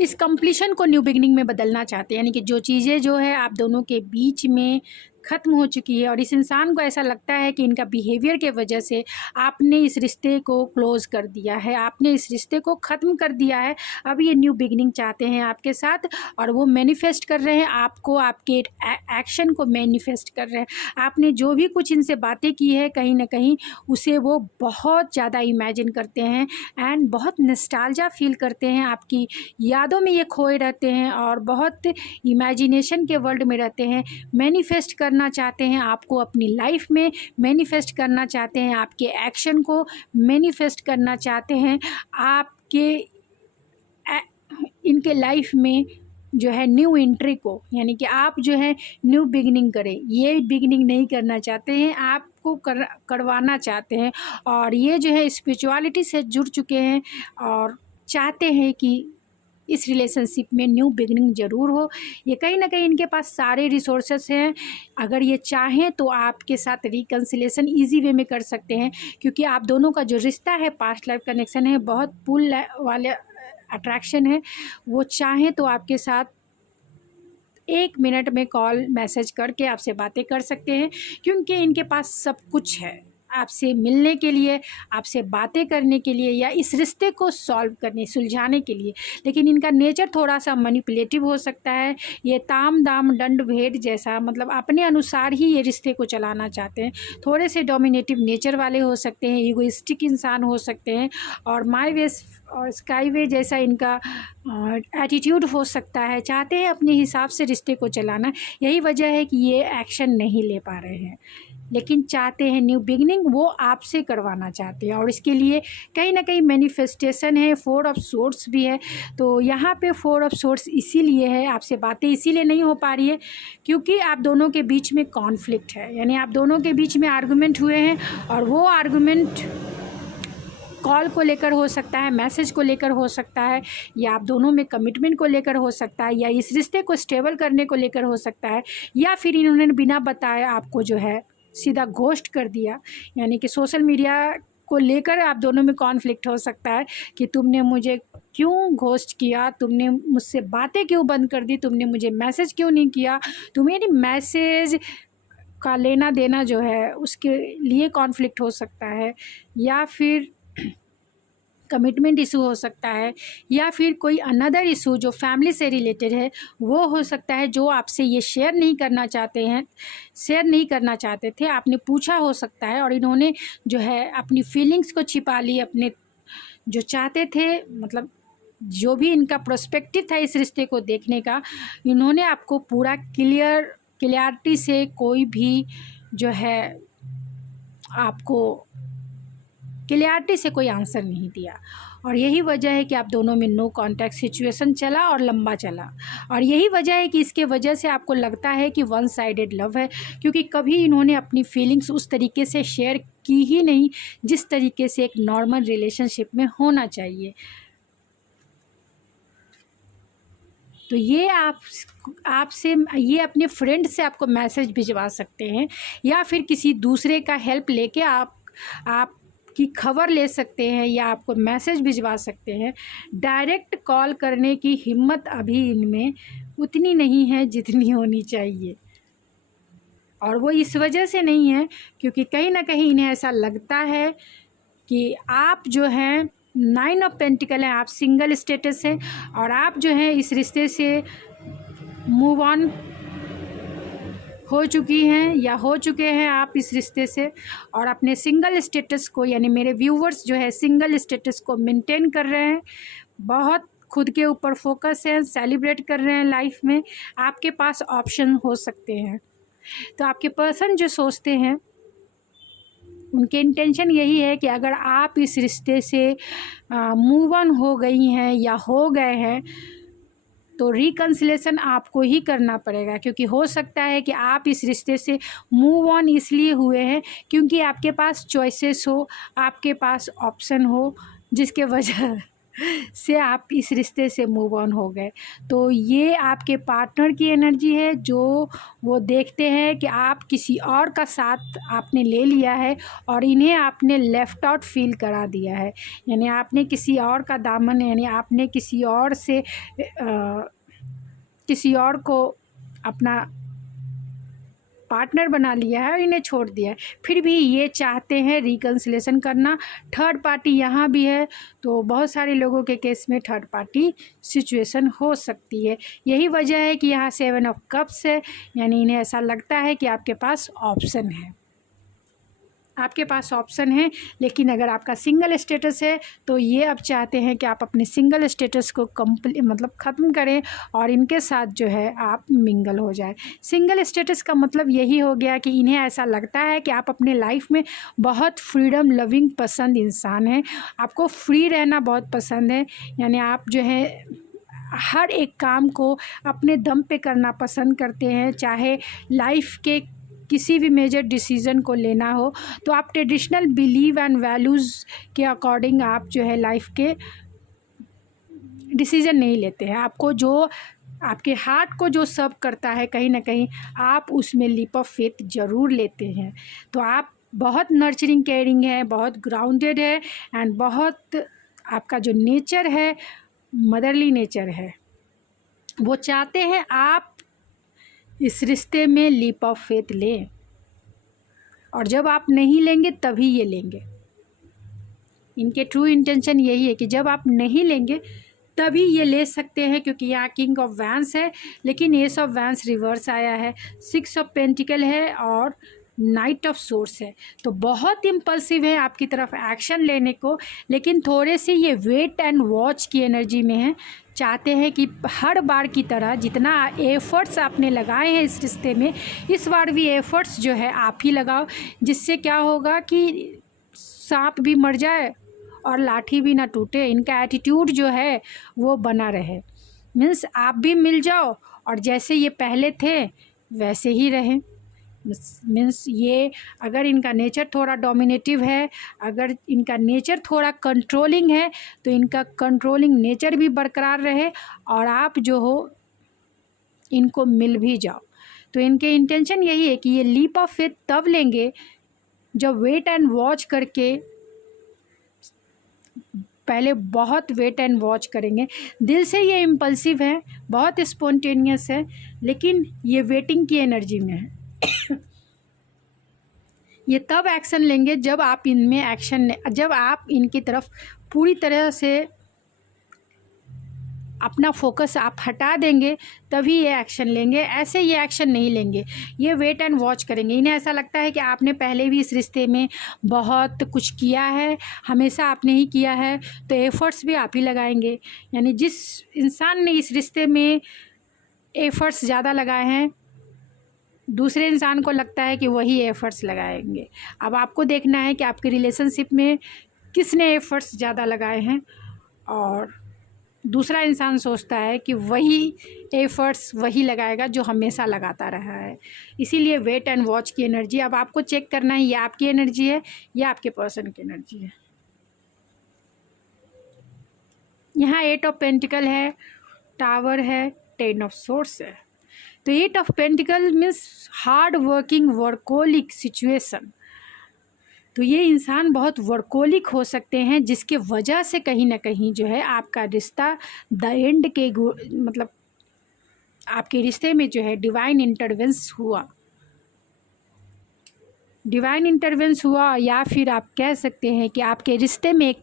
इस कंप्लीशन को न्यू बिगनिंग में बदलना चाहते हैं, यानी कि जो चीज़ें जो है आप दोनों के बीच में ख़त्म हो चुकी है और इस इंसान को ऐसा लगता है कि इनका बिहेवियर के वजह से आपने इस रिश्ते को क्लोज़ कर दिया है, आपने इस रिश्ते को ख़त्म कर दिया है। अब ये न्यू बिगनिंग चाहते हैं आपके साथ और वो मैनिफेस्ट कर रहे हैं आपको, आपके एक्शन को मैनिफेस्ट कर रहे हैं। आपने जो भी कुछ इनसे बातें की है कहीं ना कहीं उसे वो बहुत ज़्यादा इमेजिन करते हैं एंड बहुत नॉस्टैल्जिया फील करते हैं, आपकी यादों में ये खोए रहते हैं और बहुत इमेजिनेशन के वर्ल्ड में रहते हैं। मैनिफेस्ट करना चाहते हैं आपको अपनी लाइफ में, मैनिफेस्ट करना चाहते हैं आपके एक्शन को, मैनिफेस्ट करना चाहते हैं आपके इनके लाइफ में जो है न्यू एंट्री को, यानी कि आप जो है न्यू बिगनिंग करें। ये बिगनिंग नहीं करना चाहते हैं, आपको करवाना चाहते हैं और ये जो है स्पिरिचुअलिटी से जुड़ चुके हैं और चाहते हैं कि इस रिलेशनशिप में न्यू बिगनिंग ज़रूर हो। ये कहीं ना कहीं इनके पास सारे रिसोर्सेस हैं, अगर ये चाहें तो आपके साथ रिकन्सिलेशन इजी वे में कर सकते हैं, क्योंकि आप दोनों का जो रिश्ता है पास्ट लाइफ कनेक्शन है, बहुत पुल वाले अट्रैक्शन है। वो चाहें तो आपके साथ 1 मिनट में कॉल मैसेज करके आपसे बातें कर सकते हैं, क्योंकि इनके पास सब कुछ है आपसे मिलने के लिए, आपसे बातें करने के लिए या इस रिश्ते को सॉल्व करने, सुलझाने के लिए। लेकिन इनका नेचर थोड़ा सा मैनिपुलेटिव हो सकता है, ये ताम दाम दंड भेद जैसा, मतलब अपने अनुसार ही ये रिश्ते को चलाना चाहते हैं। थोड़े से डोमिनेटिव नेचर वाले हो सकते हैं, ईगोइस्टिक इंसान हो सकते हैं और माई वे और स्काई वे जैसा इनका एटीट्यूड हो सकता है। चाहते हैं अपने हिसाब से रिश्ते को चलाना, यही वजह है कि ये एक्शन नहीं ले पा रहे हैं, लेकिन चाहते हैं न्यू बिगनिंग, वो आपसे करवाना चाहते हैं। और इसके लिए कहीं ना कहीं मैनिफेस्टेशन है, 4 ऑफ सोर्ड्स भी है। तो यहाँ पे 4 ऑफ सोर्ड्स इसीलिए है, आपसे बातें इसीलिए नहीं हो पा रही है क्योंकि आप दोनों के बीच में कॉन्फ्लिक्ट है, यानी आप दोनों के बीच में आर्गूमेंट हुए हैं और वो आर्गूमेंट कॉल को लेकर हो सकता है, मैसेज को लेकर हो सकता है, या आप दोनों में कमिटमेंट को लेकर हो सकता है, या इस रिश्ते को स्टेबल करने को लेकर हो सकता है, या फिर इन्होंने बिना बताए आपको जो है सीधा घोस्ट कर दिया। यानी कि सोशल मीडिया को लेकर आप दोनों में कॉन्फ्लिक्ट हो सकता है कि तुमने मुझे क्यों घोस्ट किया, तुमने मुझसे बातें क्यों बंद कर दी, तुमने मुझे मैसेज क्यों नहीं किया। तुम्हें मैसेज का लेना देना जो है उसके लिए कॉन्फ्लिक्ट हो सकता है, या फिर कमिटमेंट इशू हो सकता है, या फिर कोई अनदर इशू जो फैमिली से रिलेटेड है वो हो सकता है, जो आपसे ये शेयर नहीं करना चाहते हैं, शेयर नहीं करना चाहते थे, आपने पूछा हो सकता है और इन्होंने जो है अपनी फीलिंग्स को छिपा ली, अपने जो चाहते थे, मतलब जो भी इनका प्रोस्पेक्टिव था इस रिश्ते को देखने का, इन्होंने आपको पूरा क्लियरिटी से कोई भी जो है आपको क्लियरिटी से कोई आंसर नहीं दिया। और यही वजह है कि आप दोनों में नो कांटेक्ट सिचुएशन चला और लंबा चला, और यही वजह है कि इसके वजह से आपको लगता है कि वन साइडेड लव है, क्योंकि कभी इन्होंने अपनी फीलिंग्स उस तरीके से शेयर की ही नहीं जिस तरीके से एक नॉर्मल रिलेशनशिप में होना चाहिए। तो ये आपसे ये अपने फ्रेंड से आपको मैसेज भिजवा सकते हैं, या फिर किसी दूसरे का हेल्प लेके आप की खबर ले सकते हैं, या आपको मैसेज भिजवा सकते हैं। डायरेक्ट कॉल करने की हिम्मत अभी इनमें उतनी नहीं है जितनी होनी चाहिए, और वो इस वजह से नहीं है क्योंकि कहीं ना कहीं इन्हें ऐसा लगता है कि आप जो हैं नाइन ऑफ पेंटिकल है, आप सिंगल स्टेटस है और आप जो है इस रिश्ते से मूव ऑन हो चुकी हैं या हो चुके हैं आप इस रिश्ते से, और अपने सिंगल स्टेटस को, यानी मेरे व्यूवर्स जो है सिंगल स्टेटस को मेंटेन कर रहे हैं, बहुत खुद के ऊपर फोकस है, सेलिब्रेट कर रहे हैं लाइफ में। आपके पास ऑप्शन हो सकते हैं। तो आपके पर्सन जो सोचते हैं, उनके इंटेंशन यही है कि अगर आप इस रिश्ते से मूव ऑन हो गई हैं या हो गए हैं तो रिकन्सिलेशन आपको ही करना पड़ेगा, क्योंकि हो सकता है कि आप इस रिश्ते से मूव ऑन इसलिए हुए हैं क्योंकि आपके पास चॉइसेस हो, आपके पास ऑप्शन हो, जिसके वजह से आप इस रिश्ते से मूव ऑन हो गए। तो ये आपके पार्टनर की एनर्जी है, जो वो देखते हैं कि आप किसी और का साथ आपने ले लिया है और इन्हें आपने लेफ़्ट आउट फील करा दिया है, यानी आपने किसी और का दामन, यानी आपने किसी और से किसी और को अपना पार्टनर बना लिया है और इन्हें छोड़ दिया है। फिर भी ये चाहते हैं रिकन्सिलेशन करना। थर्ड पार्टी यहाँ भी है, तो बहुत सारे लोगों के केस में थर्ड पार्टी सिचुएशन हो सकती है। यही वजह है कि यहाँ 7 ऑफ कप्स है, यानी इन्हें ऐसा लगता है कि आपके पास ऑप्शन है, आपके पास ऑप्शन है। लेकिन अगर आपका सिंगल स्टेटस है तो ये अब चाहते हैं कि आप अपने सिंगल स्टेटस को मतलब ख़त्म करें और इनके साथ जो है आप मिंगल हो जाए। सिंगल स्टेटस का मतलब यही हो गया कि इन्हें ऐसा लगता है कि आप अपने लाइफ में बहुत फ्रीडम लविंग पसंद इंसान हैं, आपको फ्री रहना बहुत पसंद है, यानी आप जो है हर एक काम को अपने दम पे करना पसंद करते हैं। चाहे लाइफ के किसी भी मेजर डिसीज़न को लेना हो तो आप ट्रेडिशनल बिलीव एंड वैल्यूज़ के अकॉर्डिंग आप जो है लाइफ के डिसीज़न नहीं लेते हैं। आपको जो आपके हार्ट को जो सर्व करता है, कहीं ना कहीं आप उसमें लीप ऑफ फेथ ज़रूर लेते हैं। तो आप बहुत नर्चरिंग केयरिंग है, बहुत ग्राउंडेड है एंड बहुत आपका जो नेचर है मदरली नेचर है। वो चाहते हैं आप इस रिश्ते में लीप ऑफ फेथ लें, और जब आप नहीं लेंगे तभी ये लेंगे। इनके ट्रू इंटेंशन यही है कि जब आप नहीं लेंगे तभी ये ले सकते हैं, क्योंकि यहाँ किंग ऑफ वैंस है लेकिन एस ऑफ वैंस रिवर्स आया है, 6 ऑफ पेंटिकल है और नाइट ऑफ सोर्स है। तो बहुत इम्पल्सिव है आपकी तरफ एक्शन लेने को, लेकिन थोड़े से ये वेट एंड वॉच की एनर्जी में है। चाहते हैं कि हर बार की तरह जितना एफ़र्ट्स आपने लगाए हैं इस रिश्ते में, इस बार भी एफ़र्ट्स जो है आप ही लगाओ, जिससे क्या होगा कि सांप भी मर जाए और लाठी भी ना टूटे। इनका एटीट्यूड जो है वो बना रहे, मीन्स आप भी मिल जाओ और जैसे ये पहले थे वैसे ही रहें। मीन्स ये अगर इनका नेचर थोड़ा डोमिनेटिव है, अगर इनका नेचर थोड़ा कंट्रोलिंग है, तो इनका कंट्रोलिंग नेचर भी बरकरार रहे और आप जो हो इनको मिल भी जाओ। तो इनके इंटेंशन यही है कि ये लीप ऑफ फेथ तब लेंगे जब वेट एंड वॉच करके, पहले बहुत वेट एंड वॉच करेंगे। दिल से ये इम्पल्सिव है, बहुत स्पॉन्टेनियस है, लेकिन ये वेटिंग की एनर्जी में है। ये तब एक्शन लेंगे जब आप इनमें एक्शन, जब आप इनकी तरफ पूरी तरह से अपना फोकस आप हटा देंगे तभी ये एक्शन लेंगे। ऐसे ये एक्शन नहीं लेंगे, ये वेट एंड वॉच करेंगे। इन्हें ऐसा लगता है कि आपने पहले भी इस रिश्ते में बहुत कुछ किया है, हमेशा आपने ही किया है, तो एफ़र्ट्स भी आप ही लगाएंगे। यानी जिस इंसान ने इस रिश्ते में एफ़र्ट्स ज़्यादा लगाए हैं, दूसरे इंसान को लगता है कि वही एफ़र्ट्स लगाएंगे। अब आपको देखना है कि आपके रिलेशनशिप में किसने एफ़र्ट्स ज़्यादा लगाए हैं, और दूसरा इंसान सोचता है कि वही एफ़र्ट्स वही लगाएगा जो हमेशा लगाता रहा है। इसीलिए वेट एंड वॉच की एनर्जी। अब आपको चेक करना है ये आपकी एनर्जी है या आपके पर्सन की एनर्जी है। यहाँ 8 ऑफ पेंटिकल है, टावर है, 10 ऑफ सोर्स है। तो 8 of pentacle means hard working workaholic situation. तो ये इंसान बहुत वर्कोलिक हो सकते हैं, जिसके वजह से कहीं ना कहीं जो है आपका रिश्ता द एंड के मतलब आपके रिश्ते में जो है डिवाइन इंटरवेंस हुआ। डिवाइन इंटरवेंस हुआ, या फिर आप कह सकते हैं कि आपके रिश्ते में एक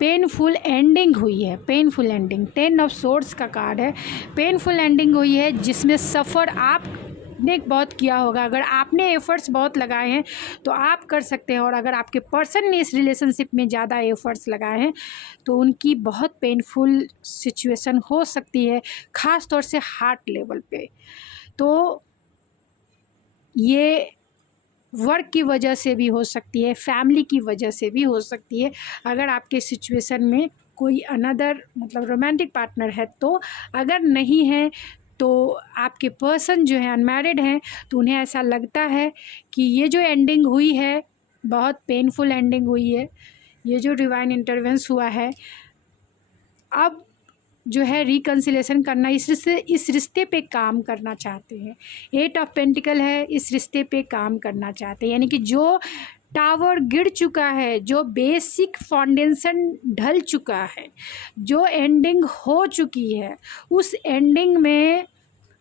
पेनफुल एंडिंग हुई है। पेनफुल एंडिंग 10 ऑफ सोर्ड्स का कार्ड है। पेनफुल एंडिंग हुई है जिसमें सफ़र आपने बहुत किया होगा। अगर आपने एफ़र्ट्स बहुत लगाए हैं तो आप कर सकते हैं, और अगर आपके पर्सन ने इस रिलेशनशिप में ज़्यादा एफ़र्ट्स लगाए हैं तो उनकी बहुत पेनफुल सिचुएशन हो सकती है, ख़ास तौर से हार्ट लेवल पे। तो ये वर्क की वजह से भी हो सकती है, फैमिली की वजह से भी हो सकती है। अगर आपके सिचुएशन में कोई अनदर मतलब रोमांटिक पार्टनर है तो, अगर नहीं है तो आपके पर्सन जो है अनमैरिड हैं तो उन्हें ऐसा लगता है कि ये जो एंडिंग हुई है बहुत पेनफुल एंडिंग हुई है, ये जो डिवाइन इंटरवेंस हुआ है, अब जो है रिकन्सिलेशन करना, इस रिश्ते पे काम करना चाहते हैं। 8 ऑफ पेंटिकल है, इस रिश्ते पे काम करना चाहते हैं। यानी कि जो टावर गिर चुका है, जो बेसिक फाउंडेशन ढल चुका है, जो एंडिंग हो चुकी है, उस एंडिंग में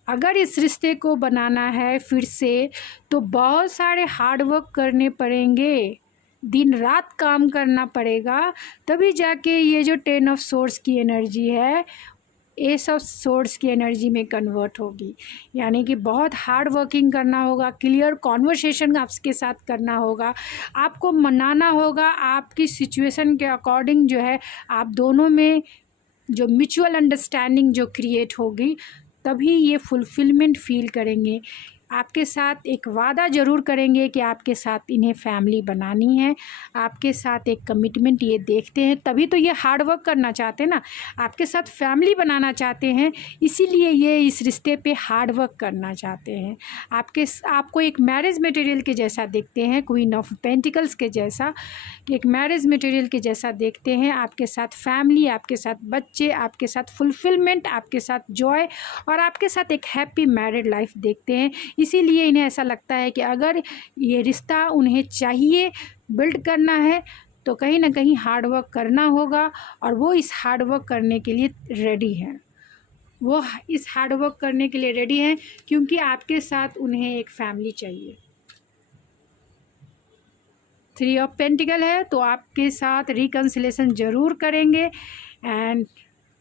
अगर इस रिश्ते को बनाना है फिर से तो बहुत सारे हार्ड वर्क करने पड़ेंगे, दिन रात काम करना पड़ेगा, तभी जाके ये जो 10 ऑफ सोर्स की एनर्जी है एस ऑफ सोर्स की एनर्जी में कन्वर्ट होगी। यानी कि बहुत हार्ड वर्किंग करना होगा, क्लियर कॉन्वर्सेशन आपके साथ करना होगा, आपको मनाना होगा, आपकी सिचुएशन के अकॉर्डिंग जो है आप दोनों में जो म्यूचुअल अंडरस्टैंडिंग जो क्रिएट होगी तभी ये फुलफिलमेंट फील करेंगे। आपके साथ एक वादा ज़रूर करेंगे कि आपके साथ इन्हें फैमिली बनानी है, आपके साथ एक कमिटमेंट ये देखते हैं, तभी तो ये हार्ड वर्क करना चाहते हैं ना, आपके साथ फैमिली बनाना चाहते हैं, इसीलिए ये इस रिश्ते पे हार्ड वर्क करना चाहते हैं। आपको एक मैरिज मटेरियल के जैसा देखते हैं, क्वीन ऑफ पेंटिकल्स के जैसा, एक मैरिज मटेरियल के जैसा देखते हैं। आपके साथ फैमिली, आपके साथ बच्चे, आपके साथ फुलफिलमेंट, आपके साथ जॉय और आपके साथ एक हैप्पी मैरिड लाइफ देखते हैं। इसीलिए इन्हें ऐसा लगता है कि अगर ये रिश्ता उन्हें चाहिए, बिल्ड करना है, तो कहीं ना कहीं हार्ड वर्क करना होगा, और वो इस हार्ड वर्क करने के लिए रेडी हैं। वो इस हार्ड वर्क करने के लिए रेडी हैं क्योंकि आपके साथ उन्हें एक फैमिली चाहिए। 3 ऑफ पेंटिकल है तो आपके साथ रिकन्सिलेशन ज़रूर करेंगे, एंड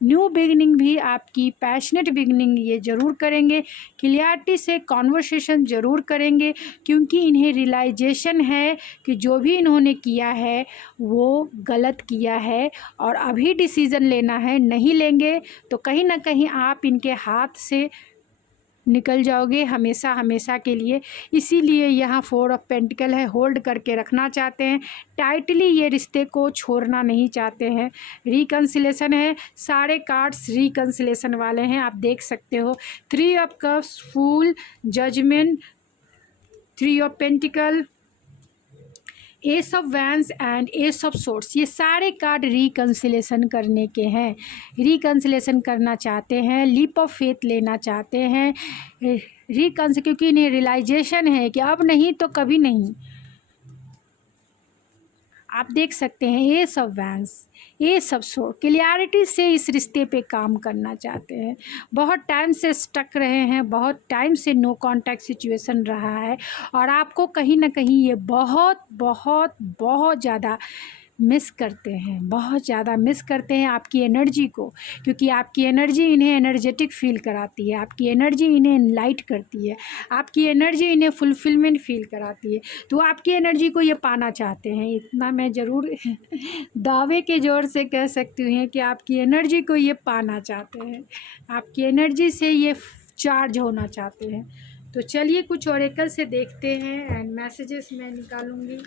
न्यू बिगनिंग भी आपकी पैशनेट बिगनिंग ये ज़रूर करेंगे, क्लियरिटी से कॉन्वर्सेशन ज़रूर करेंगे, क्योंकि इन्हें रियलाइजेशन है कि जो भी इन्होंने किया है वो गलत किया है और अभी डिसीज़न लेना है, नहीं लेंगे तो कहीं ना कहीं आप इनके हाथ से निकल जाओगे हमेशा हमेशा के लिए। इसीलिए यहाँ 4 ऑफ पेंटिकल है, होल्ड करके रखना चाहते हैं, टाइटली ये रिश्ते को छोड़ना नहीं चाहते हैं। रिकन्सिलेशन है, सारे कार्ड्स रिकन्सिलेशन वाले हैं, आप देख सकते हो। 3 of cups, fool, judgement, 3 of pentacle, ace of wands and ace of swords, ये सारे कार्ड रिकन्सिलेशन करने के हैं, रिकन्सिलेशन करना चाहते हैं, लीप ऑफ फेथ लेना चाहते हैं, क्योंकि इन्हें रियलाइजेशन है कि अब नहीं तो कभी नहीं। आप देख सकते हैं S of vents, S of sword, clarity से इस रिश्ते पे काम करना चाहते हैं। बहुत टाइम से स्टक रहे हैं, बहुत टाइम से नो कांटेक्ट सिचुएशन रहा है, और आपको कहीं ना कहीं ये बहुत बहुत बहुत ज़्यादा मिस करते हैं, बहुत ज़्यादा मिस करते हैं आपकी एनर्जी को, क्योंकि आपकी एनर्जी इन्हें एनर्जेटिक फील कराती है, आपकी एनर्जी इन्हें लाइट करती है, आपकी एनर्जी इन्हें फुलफिलमेंट फील कराती है। तो आपकी एनर्जी को ये पाना चाहते हैं, इतना मैं ज़रूर दावे के ज़ोर से कह सकती हूँ कि आपकी एनर्जी को ये पाना चाहते हैं, आपकी एनर्जी से ये चार्ज होना चाहते हैं। तो चलिए कुछ ऑरेकल से देखते हैं एंड मैसेजेस मैं निकालूंगी।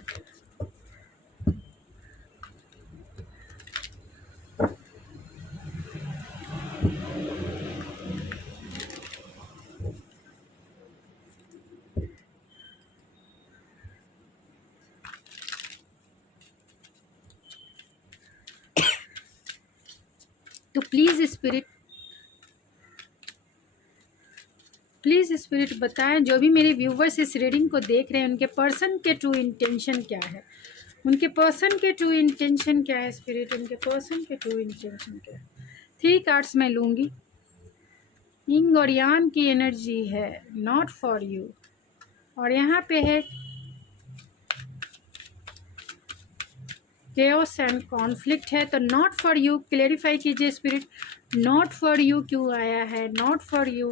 तो प्लीज़ स्पिरिट बताएं, जो भी मेरे व्यूवर्स इस रीडिंग को देख रहे हैं उनके पर्सन के ट्रू इंटेंशन क्या है, उनके पर्सन के ट्रू इंटेंशन क्या है स्पिरिट, उनके पर्सन के ट्रू इंटेंशन क्या है। 3 कार्ड्स मैं लूँगी। यिंग और यांग की एनर्जी है, नॉट फॉर यू, और यहाँ पे है केओस एंड कॉन्फ्लिक्ट है, तो नॉट फॉर यू, क्लेरिफाई कीजिए स्पिरिट, नॉट फॉर यू क्यों आया है, नॉट फॉर यू।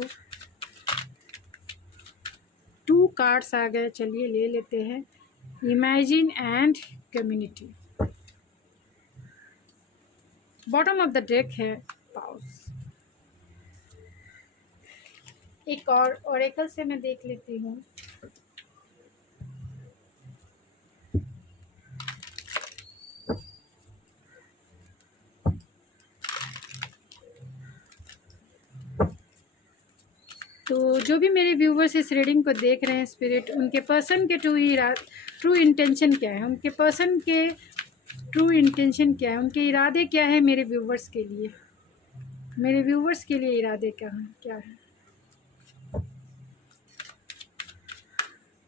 2 कार्ड्स आ गए, चलिए ले लेते हैं। Imagine and community. Bottom of the deck है पाउस। एक और ओरेकल से मैं देख लेती हूँ। तो जो भी मेरे व्यूवर्स इस रीडिंग को देख रहे हैं स्पिरिट, उनके पर्सन के ट्रू इंटेंशन क्या है, उनके पर्सन के ट्रू इंटेंशन क्या है, उनके इरादे क्या है मेरे व्यूवर्स के लिए, मेरे व्यूवर्स के लिए इरादे क्या है।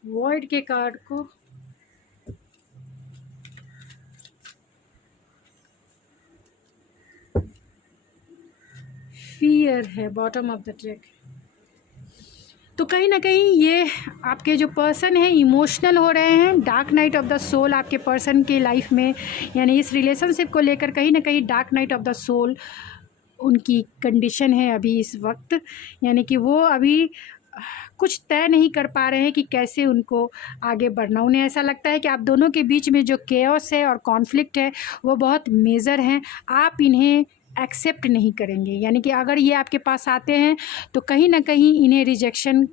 वॉइड के कार्ड को फियर है बॉटम ऑफ द ट्रैक। तो कहीं ना कहीं ये आपके जो पर्सन हैं इमोशनल हो रहे हैं। Dark night of the soul आपके पर्सन की लाइफ में, यानी इस रिलेशनशिप को लेकर कहीं ना कहीं dark night of the soul उनकी कंडीशन है अभी इस वक्त। यानी कि वो अभी कुछ तय नहीं कर पा रहे हैं कि कैसे उनको आगे बढ़ना। उन्हें ऐसा लगता है कि आप दोनों के बीच में जो केओस है और कॉन्फ्लिक्ट है वो बहुत मेजर हैं, आप इन्हें एक्सेप्ट नहीं करेंगे। यानी कि अगर ये आपके पास आते हैं तो कहीं ना कहीं इन्हें रिजेक्शन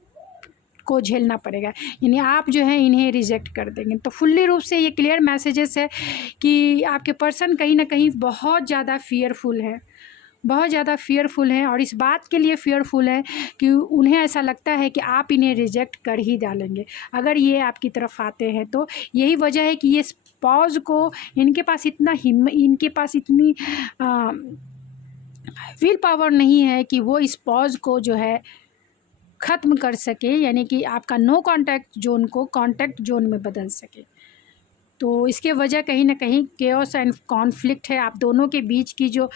को झेलना पड़ेगा, यानी आप जो है इन्हें रिजेक्ट कर देंगे। तो फुल्ली रूप से ये क्लियर मैसेजेस है कि आपके पर्सन कहीं ना कहीं बहुत ज़्यादा फियरफुल है, बहुत ज़्यादा फियरफुल हैं। और इस बात के लिए फियरफुल है कि उन्हें ऐसा लगता है कि आप इन्हें रिजेक्ट कर ही डालेंगे अगर ये आपकी तरफ आते हैं। तो यही वजह है कि ये पॉज को, इनके पास इतनी विल पावर नहीं है कि वो इस पॉज को जो है ख़त्म कर सके, यानी कि आपका नो कांटेक्ट जोन को कांटेक्ट जोन में बदल सके। तो इसके वजह कहीं ना कहीं केओस एंड कॉन्फ्लिक्ट है। आप दोनों के बीच की जो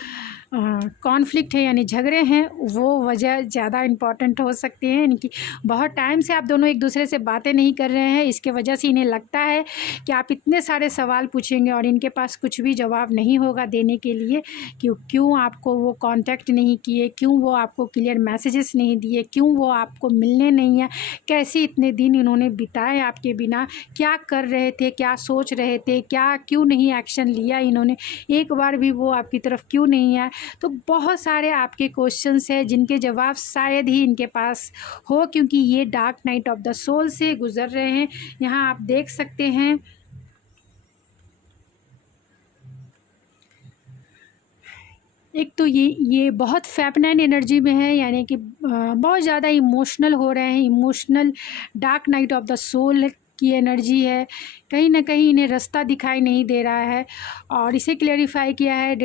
कॉन्फ्लिक्ट है यानी झगड़े हैं वो वजह ज़्यादा इम्पॉर्टेंट हो सकती है। यानी कि बहुत टाइम से आप दोनों एक दूसरे से बातें नहीं कर रहे हैं, इसके वजह से इन्हें लगता है कि आप इतने सारे सवाल पूछेंगे और इनके पास कुछ भी जवाब नहीं होगा देने के लिए कि क्यों आपको वो कांटेक्ट नहीं किए, क्यों वो आपको क्लियर मैसेजेस नहीं दिए, क्यों वो आपको मिलने नहीं है, कैसे इतने दिन इन्होंने बिताए आपके बिना, क्या कर रहे थे, क्या सोच रहे थे, क्या क्यों नहीं एक्शन लिया इन्होंने, एक बार भी वो आपकी तरफ क्यों नहीं आए। तो बहुत सारे आपके क्वेश्चंस हैं जिनके जवाब शायद ही इनके पास हो, क्योंकि ये dark night of the soul से गुजर रहे हैं। यहाँ आप देख सकते हैं एक तो ये बहुत फेमिनिन एनर्जी में है, यानी कि बहुत ज़्यादा इमोशनल हो रहे हैं, emotional dark night of the soul की एनर्जी है। कहीं ना कहीं इन्हें रास्ता दिखाई नहीं दे रहा है और इसे क्लेरिफाई किया है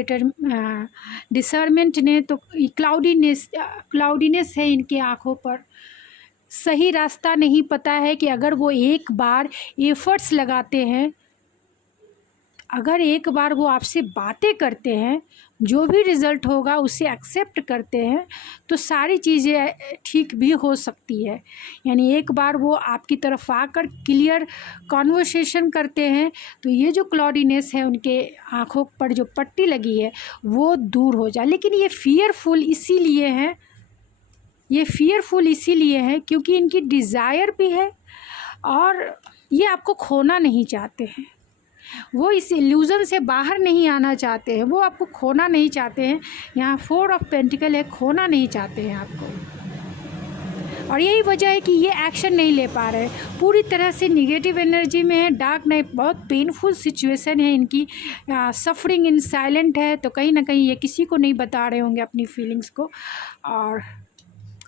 डिसर्मेंट ने। तो क्लाउडीनेस है इनके आँखों पर, सही रास्ता नहीं पता है कि अगर वो एक बार एफर्ट्स लगाते हैं, अगर एक बार वो आपसे बातें करते हैं, जो भी रिज़ल्ट होगा उसे एक्सेप्ट करते हैं तो सारी चीज़ें ठीक भी हो सकती है। यानी एक बार वो आपकी तरफ आकर क्लियर कॉन्वर्सेशन करते हैं तो ये जो क्लॉडीनेस है उनके आँखों पर जो पट्टी लगी है वो दूर हो जाए। लेकिन ये फियरफुल इसीलिए है क्योंकि इनकी डिज़ायर भी है और ये आपको खोना नहीं चाहते हैं, वो इस इल्यूज़न से बाहर नहीं आना चाहते हैं, वो आपको खोना नहीं चाहते हैं। यहाँ 4 ऑफ पेंटिकल है, खोना नहीं चाहते हैं आपको, और यही वजह है कि ये एक्शन नहीं ले पा रहे, पूरी तरह से निगेटिव एनर्जी में है। डार्क नाइट बहुत पेनफुल सिचुएशन है इनकी, सफरिंग इन साइलेंट है। तो कहीं ना कहीं ये किसी को नहीं बता रहे होंगे अपनी फीलिंग्स को और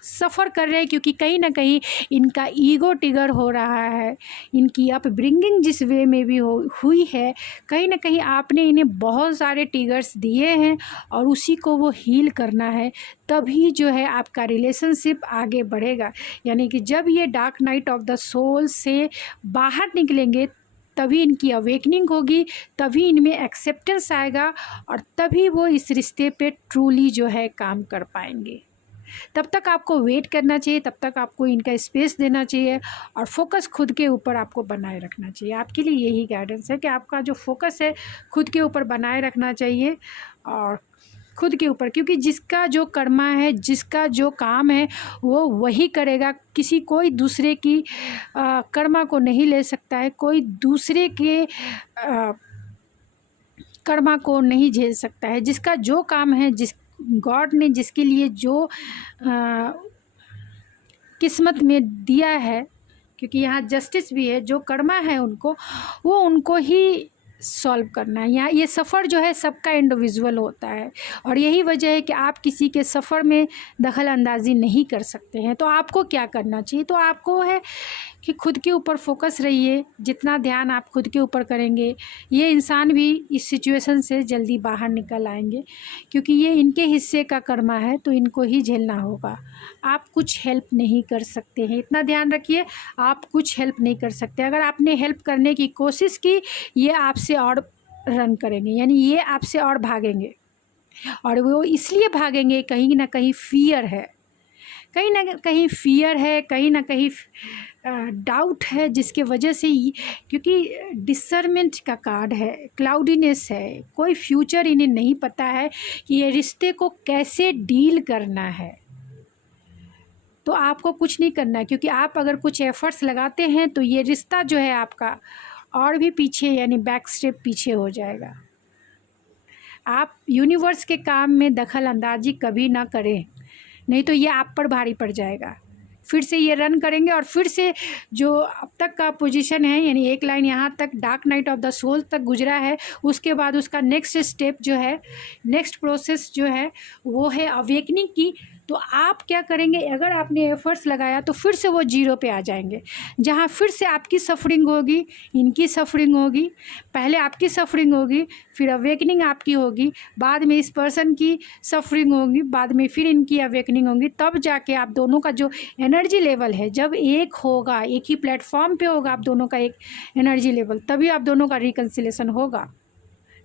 सफ़र कर रहे हैं, क्योंकि कहीं ना कहीं इनका ईगो ट्रिगर हो रहा है। इनकी अपब्रिंगिंग जिस वे में भी हुई है, कहीं ना कहीं आपने इन्हें बहुत सारे ट्रिगर्स दिए हैं और उसी को वो हील करना है, तभी जो है आपका रिलेशनशिप आगे बढ़ेगा। यानी कि जब ये dark night of the soul से बाहर निकलेंगे तभी इनकी अवेकनिंग होगी, तभी इनमें एक्सेप्टेंस आएगा और तभी वो इस रिश्ते पे ट्रूली जो है काम कर पाएंगे। तब तक आपको वेट करना चाहिए, तब तक आपको इनका स्पेस देना चाहिए और फोकस खुद के ऊपर आपको बनाए रखना चाहिए। आपके लिए यही गाइडेंस है कि आपका जो फोकस है खुद के ऊपर बनाए रखना चाहिए और खुद के ऊपर, क्योंकि जिसका जो कर्मा है, जिसका जो काम है वो वही करेगा। कोई दूसरे की कर्मा को नहीं ले सकता है, कोई दूसरे के कर्मा को नहीं झेल सकता है। जिसका जो काम है, जिस गॉड ने जिसके लिए जो किस्मत में दिया है, क्योंकि यहाँ जस्टिस भी है, जो कर्मा है उनको ही सॉल्व करना है। यहाँ ये सफ़र जो है सबका इंडिविजुअल होता है और यही वजह है कि आप किसी के सफ़र में दखल अंदाज़ी नहीं कर सकते हैं। तो आपको क्या करना चाहिए? तो आपको है कि खुद के ऊपर फोकस रहिए। जितना ध्यान आप खुद के ऊपर करेंगे, ये इंसान भी इस सिचुएशन से जल्दी बाहर निकल आएंगे, क्योंकि ये इनके हिस्से का कर्मा है तो इनको ही झेलना होगा। आप कुछ हेल्प नहीं कर सकते हैं, इतना ध्यान रखिए। आप कुछ हेल्प नहीं कर सकते। अगर आपने हेल्प करने की कोशिश की, ये आपसे और रन करेंगे, यानी ये आपसे और भागेंगे। और वो इसलिए भागेंगे, कहीं ना कहीं फियर है, कहीं ना कहीं फियर है, कहीं ना कहीं डाउट है, जिसके वजह से क्योंकि डिसर्मेंट का कार्ड है, क्लाउडीनेस है, कोई फ्यूचर इन्हें नहीं पता है कि ये रिश्ते को कैसे डील करना है। तो आपको कुछ नहीं करना है, क्योंकि आप अगर कुछ एफर्ट्स लगाते हैं तो ये रिश्ता जो है आपका और भी पीछे, यानी बैक स्टेप पीछे हो जाएगा। आप यूनिवर्स के काम में दखल अंदाजी कभी ना करें, नहीं तो ये आप पर भारी पड़ जाएगा। फिर से ये रन करेंगे और फिर से जो अब तक का पोजीशन है, यानी एक लाइन यहाँ तक dark night of the soul तक गुजरा है, उसके बाद उसका नेक्स्ट स्टेप जो है, नेक्स्ट प्रोसेस जो है वो है अवेकनिंग की। तो आप क्या करेंगे? अगर आपने एफर्ट्स लगाया तो फिर से वो जीरो पे आ जाएंगे, जहाँ फिर से आपकी सफरिंग होगी, इनकी सफरिंग होगी। पहले आपकी सफरिंग होगी, फिर अवेकनिंग आपकी होगी, बाद में इस पर्सन की सफरिंग होगी, बाद में फिर इनकी अवेकनिंग होगी। तब जाके आप दोनों का जो एनर्जी लेवल है, जब एक होगा, एक ही प्लेटफॉर्म पे होगा आप दोनों का एक एनर्जी लेवल, तभी आप दोनों का रिकन्सिलेशन होगा।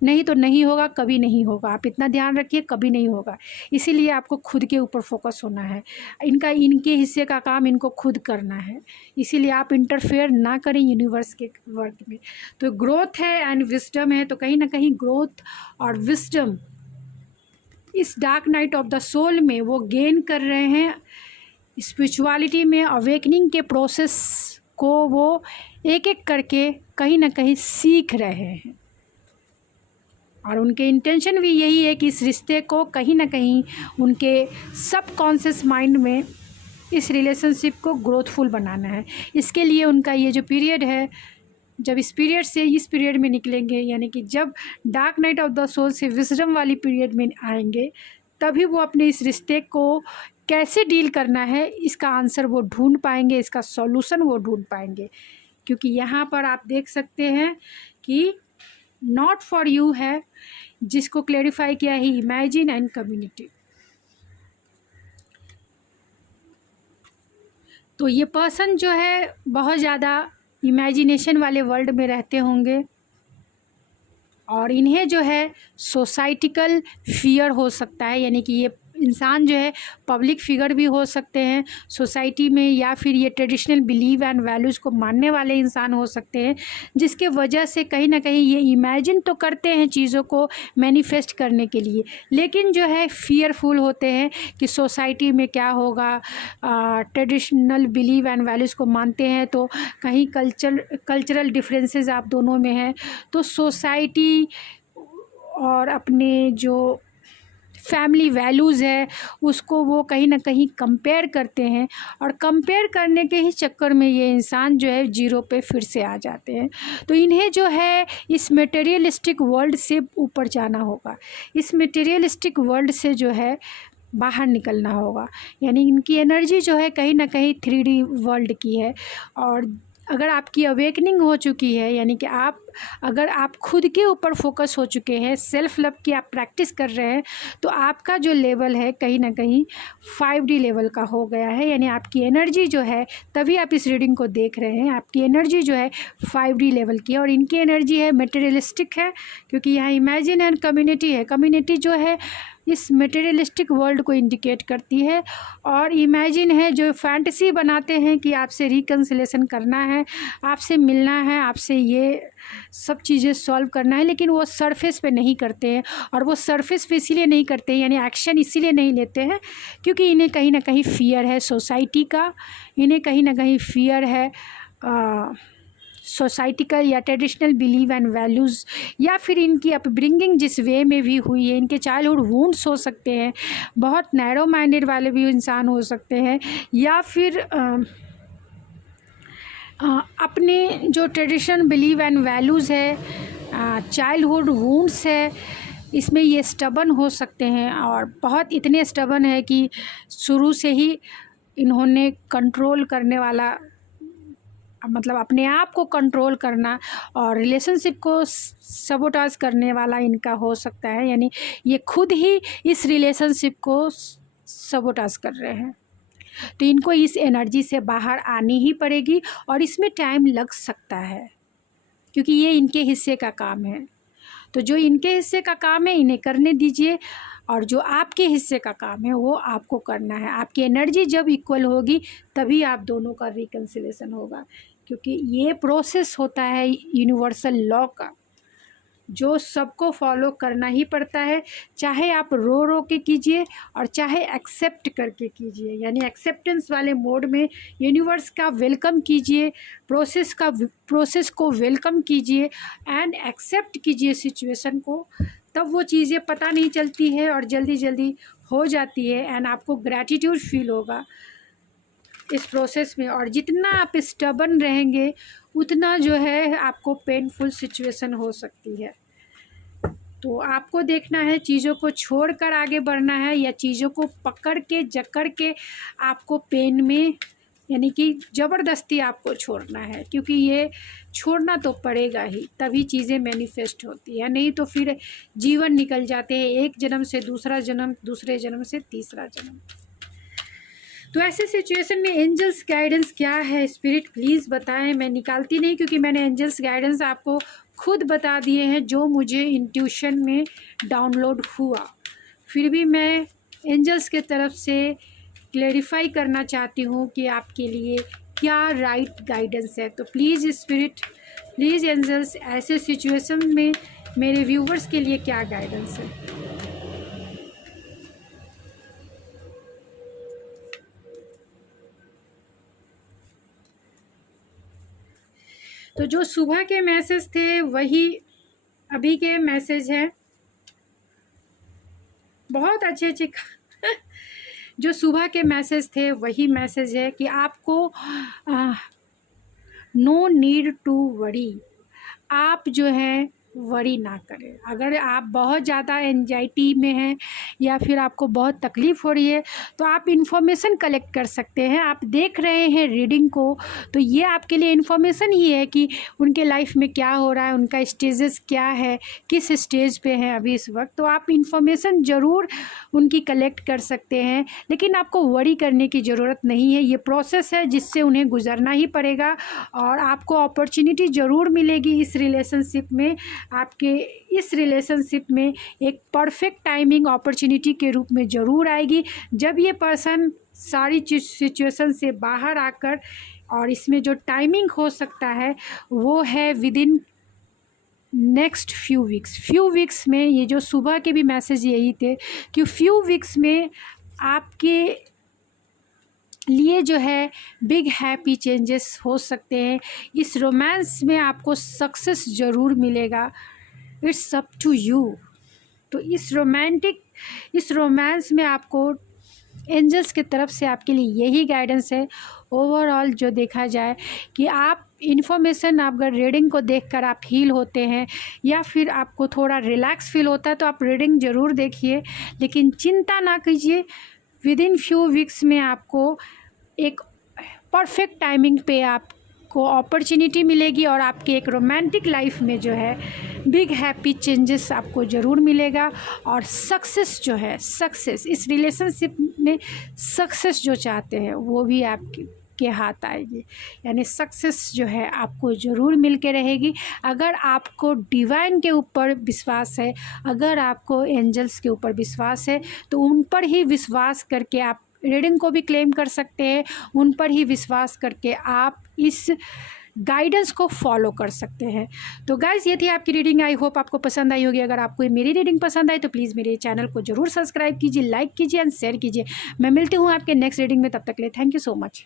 नहीं तो नहीं होगा, कभी नहीं होगा। आप इतना ध्यान रखिए, कभी नहीं होगा। इसीलिए आपको खुद के ऊपर फोकस होना है। इनके हिस्से का काम इनको खुद करना है, इसीलिए आप इंटरफेयर ना करें यूनिवर्स के वर्क में। तो ग्रोथ है एंड विजडम है, तो कहीं ना कहीं ग्रोथ और विजडम इस dark night of the soul में वो गेन कर रहे हैं। स्पिरिचुअलिटी में अवेकनिंग के प्रोसेस को वो एक एक करके कहीं ना कहीं सीख रहे हैं और उनके इंटेंशन भी यही है कि इस रिश्ते को कहीं ना कहीं उनके सबकॉन्शियस माइंड में इस रिलेशनशिप को ग्रोथफुल बनाना है। इसके लिए उनका ये जो पीरियड है, जब इस पीरियड से इस पीरियड में निकलेंगे, यानी कि जब dark night of the soul से विजडम वाली पीरियड में आएंगे, तभी वो अपने इस रिश्ते को कैसे डील करना है इसका आंसर वो ढूंढ पाएंगे, इसका सॉल्यूशन वो ढूंढ पाएंगे। क्योंकि यहाँ पर आप देख सकते हैं कि नॉट फॉर यू है, जिसको क्लेरिफाई किया है इमेजिन एंड कम्युनिटी। तो ये पर्सन जो है बहुत ज़्यादा इमेजिनेशन वाले वर्ल्ड में रहते होंगे और इन्हें जो है सोसाइटिकल फियर हो सकता है, यानी कि ये इंसान जो है पब्लिक फिगर भी हो सकते हैं सोसाइटी में, या फिर ये ट्रेडिशनल बिलीव एंड वैल्यूज़ को मानने वाले इंसान हो सकते हैं, जिसके वजह से कहीं ना कहीं ये इमेजिन तो करते हैं चीज़ों को मैनिफेस्ट करने के लिए, लेकिन जो है फियरफुल होते हैं कि सोसाइटी में क्या होगा। ट्रेडिशनल बिलीव एंड वैल्यूज़ को मानते हैं तो कहीं कल्चरल डिफरेंसेस आप दोनों में हैं, तो सोसाइटी और अपने जो फैमिली वैल्यूज़ है उसको वो कहीं ना कहीं कंपेयर करते हैं और कंपेयर करने के ही चक्कर में ये इंसान जो है जीरो पे फिर से आ जाते हैं। तो इन्हें जो है इस मटेरियलिस्टिक वर्ल्ड से ऊपर जाना होगा, इस मटेरियलिस्टिक वर्ल्ड से जो है बाहर निकलना होगा, यानी इनकी एनर्जी जो है कहीं ना कहीं 3D वर्ल्ड की है। और अगर आपकी अवेकनिंग हो चुकी है, यानी कि अगर आप खुद के ऊपर फोकस हो चुके हैं, सेल्फ लव की आप प्रैक्टिस कर रहे हैं, तो आपका जो लेवल है कहीं ना कहीं 5D लेवल का हो गया है, यानी आपकी एनर्जी जो है, तभी आप इस रीडिंग को देख रहे हैं, आपकी एनर्जी जो है 5D लेवल की है। और इनकी एनर्जी है मटेरियलिस्टिक है, क्योंकि यहाँ इमेजिन एंड कम्युनिटी है। कम्युनिटी जो है इस मटेरियलिस्टिक वर्ल्ड को इंडिकेट करती है। और इमेजिन है, जो फैंटेसी बनाते हैं कि आपसे रिकन्सिलेशन करना है, आपसे मिलना है, आपसे ये सब चीज़ें सॉल्व करना है, लेकिन वो सरफेस पे नहीं करते हैं। और वो सरफेस पे इसीलिए नहीं करते हैं, यानी एक्शन इसीलिए नहीं लेते हैं क्योंकि इन्हें कहीं ना कहीं फ़ियर है सोसाइटी का, इन्हें कहीं ना कहीं फ़ियर है सोसाइटी का, या ट्रेडिशनल बिलीव एंड वैल्यूज़, या फिर इनकी अपब्रिंगिंग जिस वे में भी हुई है, इनके चाइल्डहुड वुंड्स हो सकते हैं, बहुत नैरो माइंडेड वाले भी इंसान हो सकते हैं, या फिर अपने जो ट्रेडिशन बिलीव एंड वैल्यूज़ है, चाइल्डहुड वुंड्स है, इसमें ये स्टबन हो सकते हैं। और बहुत इतने स्टबन है कि शुरू से ही इन्होंने कंट्रोल करने वाला, मतलब अपने आप को कंट्रोल करना और रिलेशनशिप को सबोटाज करने वाला इनका हो सकता है, यानी ये खुद ही इस रिलेशनशिप को सबोटाज कर रहे हैं। तो इनको इस एनर्जी से बाहर आनी ही पड़ेगी और इसमें टाइम लग सकता है क्योंकि ये इनके हिस्से का काम है। तो जो इनके हिस्से का काम है इन्हें करने दीजिए, और जो आपके हिस्से का काम है वो आपको करना है। आपकी एनर्जी जब इक्वल होगी तभी आप दोनों का रिकन्सिलेशन होगा, क्योंकि ये प्रोसेस होता है यूनिवर्सल लॉ का, जो सबको फॉलो करना ही पड़ता है, चाहे आप रो रो के कीजिए और चाहे एक्सेप्ट करके कीजिए। यानी एक्सेप्टेंस वाले मोड में यूनिवर्स का वेलकम कीजिए, प्रोसेस को वेलकम कीजिए एंड एक्सेप्ट कीजिए सिचुएशन को, तब वो चीज़ें पता नहीं चलती है और जल्दी जल्दी हो जाती है एंड आपको ग्रैटिट्यूड फील होगा इस प्रोसेस में। और जितना आप स्टबन रहेंगे उतना जो है आपको पेनफुल सिचुएशन हो सकती है। तो आपको देखना है चीज़ों को छोड़कर आगे बढ़ना है या चीज़ों को पकड़ के जकड़ के आपको पेन में, यानी कि ज़बरदस्ती आपको छोड़ना है, क्योंकि ये छोड़ना तो पड़ेगा ही, तभी चीज़ें मैनिफेस्ट होती है, नहीं तो फिर जीवन निकल जाते हैं, एक जन्म से दूसरा जन्म, दूसरे जन्म से तीसरा जन्म। तो ऐसे सिचुएशन में एंजल्स गाइडेंस क्या है, स्पिरिट प्लीज़ बताएं। मैं निकालती नहीं क्योंकि मैंने एंजल्स गाइडेंस आपको खुद बता दिए हैं जो मुझे इंट्यूशन में डाउनलोड हुआ, फिर भी मैं एंजल्स के तरफ से क्लेरिफाई करना चाहती हूँ कि आपके लिए क्या राइट गाइडेंस है। तो प्लीज़ स्पिरिट, प्लीज़ एंजल्स, ऐसे सिचुएशन में मेरे व्यूवर्स के लिए क्या गाइडेंस है। तो जो सुबह के मैसेज थे वही अभी के मैसेज हैं, बहुत अच्छे जो सुबह के मैसेज थे वही मैसेज है कि आपको नो नीड टू वरी, आप जो है वरी ना करें। अगर आप बहुत ज़्यादा एंजाइटी में हैं या फिर आपको बहुत तकलीफ़ हो रही है तो आप इन्फॉर्मेशन कलेक्ट कर सकते हैं। आप देख रहे हैं रीडिंग को, तो ये आपके लिए इन्फॉर्मेशन ही है कि उनके लाइफ में क्या हो रहा है, उनका स्टेजेस क्या है, किस स्टेज पे हैं अभी इस वक्त। तो आप इन्फॉर्मेशन ज़रूर उनकी कलेक्ट कर सकते हैं, लेकिन आपको वरी करने की ज़रूरत नहीं है। ये प्रोसेस है जिससे उन्हें गुजरना ही पड़ेगा और आपको अपॉर्चुनिटी ज़रूर मिलेगी इस रिलेशनशिप में। आपके इस रिलेशनशिप में एक परफेक्ट टाइमिंग अपॉर्चुनिटी के रूप में ज़रूर आएगी, जब ये पर्सन सारी सिचुएशन से बाहर आकर, और इसमें जो टाइमिंग हो सकता है वो है with in next few weeks में। ये जो सुबह के भी मैसेज यही थे कि फ्यू वीक्स में आपके लिए जो है बिग हैप्पी चेंजेस हो सकते हैं। इस रोमांस में आपको सक्सेस ज़रूर मिलेगा, इट्स अप टू यू। तो इस रोमांस में आपको एंजल्स की तरफ से आपके लिए यही गाइडेंस है। ओवरऑल जो देखा जाए कि आप इन्फॉर्मेशन, आप अगर रीडिंग को देखकर आप हील होते हैं या फिर आपको थोड़ा रिलैक्स फील होता है तो आप रीडिंग ज़रूर देखिए, लेकिन चिंता ना कीजिए। विद इन फ्यू वीक्स में आपको एक परफेक्ट टाइमिंग पे आपको अपॉर्चुनिटी मिलेगी और आपके एक रोमांटिक लाइफ में जो है बिग हैप्पी चेंजेस आपको ज़रूर मिलेगा। और सक्सेस जो है, सक्सेस इस रिलेशनशिप में सक्सेस जो चाहते हैं वो भी आपकी आपके हाथ आएगी, यानी सक्सेस जो है आपको ज़रूर मिल के रहेगी। अगर आपको डिवाइन के ऊपर विश्वास है, अगर आपको एंजल्स के ऊपर विश्वास है, तो उन पर ही विश्वास करके आप रीडिंग को भी क्लेम कर सकते हैं। उन पर ही विश्वास करके आप इस गाइडेंस को फॉलो कर सकते हैं। तो गाइज़, ये थी आपकी रीडिंग। आई होप आपको पसंद आई होगी। अगर आपको मेरी रीडिंग पसंद आई तो प्लीज़ मेरे चैनल को ज़रूर सब्सक्राइब कीजिए, लाइक कीजिए एंड शेयर कीजिए। मैं मिलती हूँ आपके नेक्स्ट रीडिंग में। तब तक के लिए थैंक यू सो मच।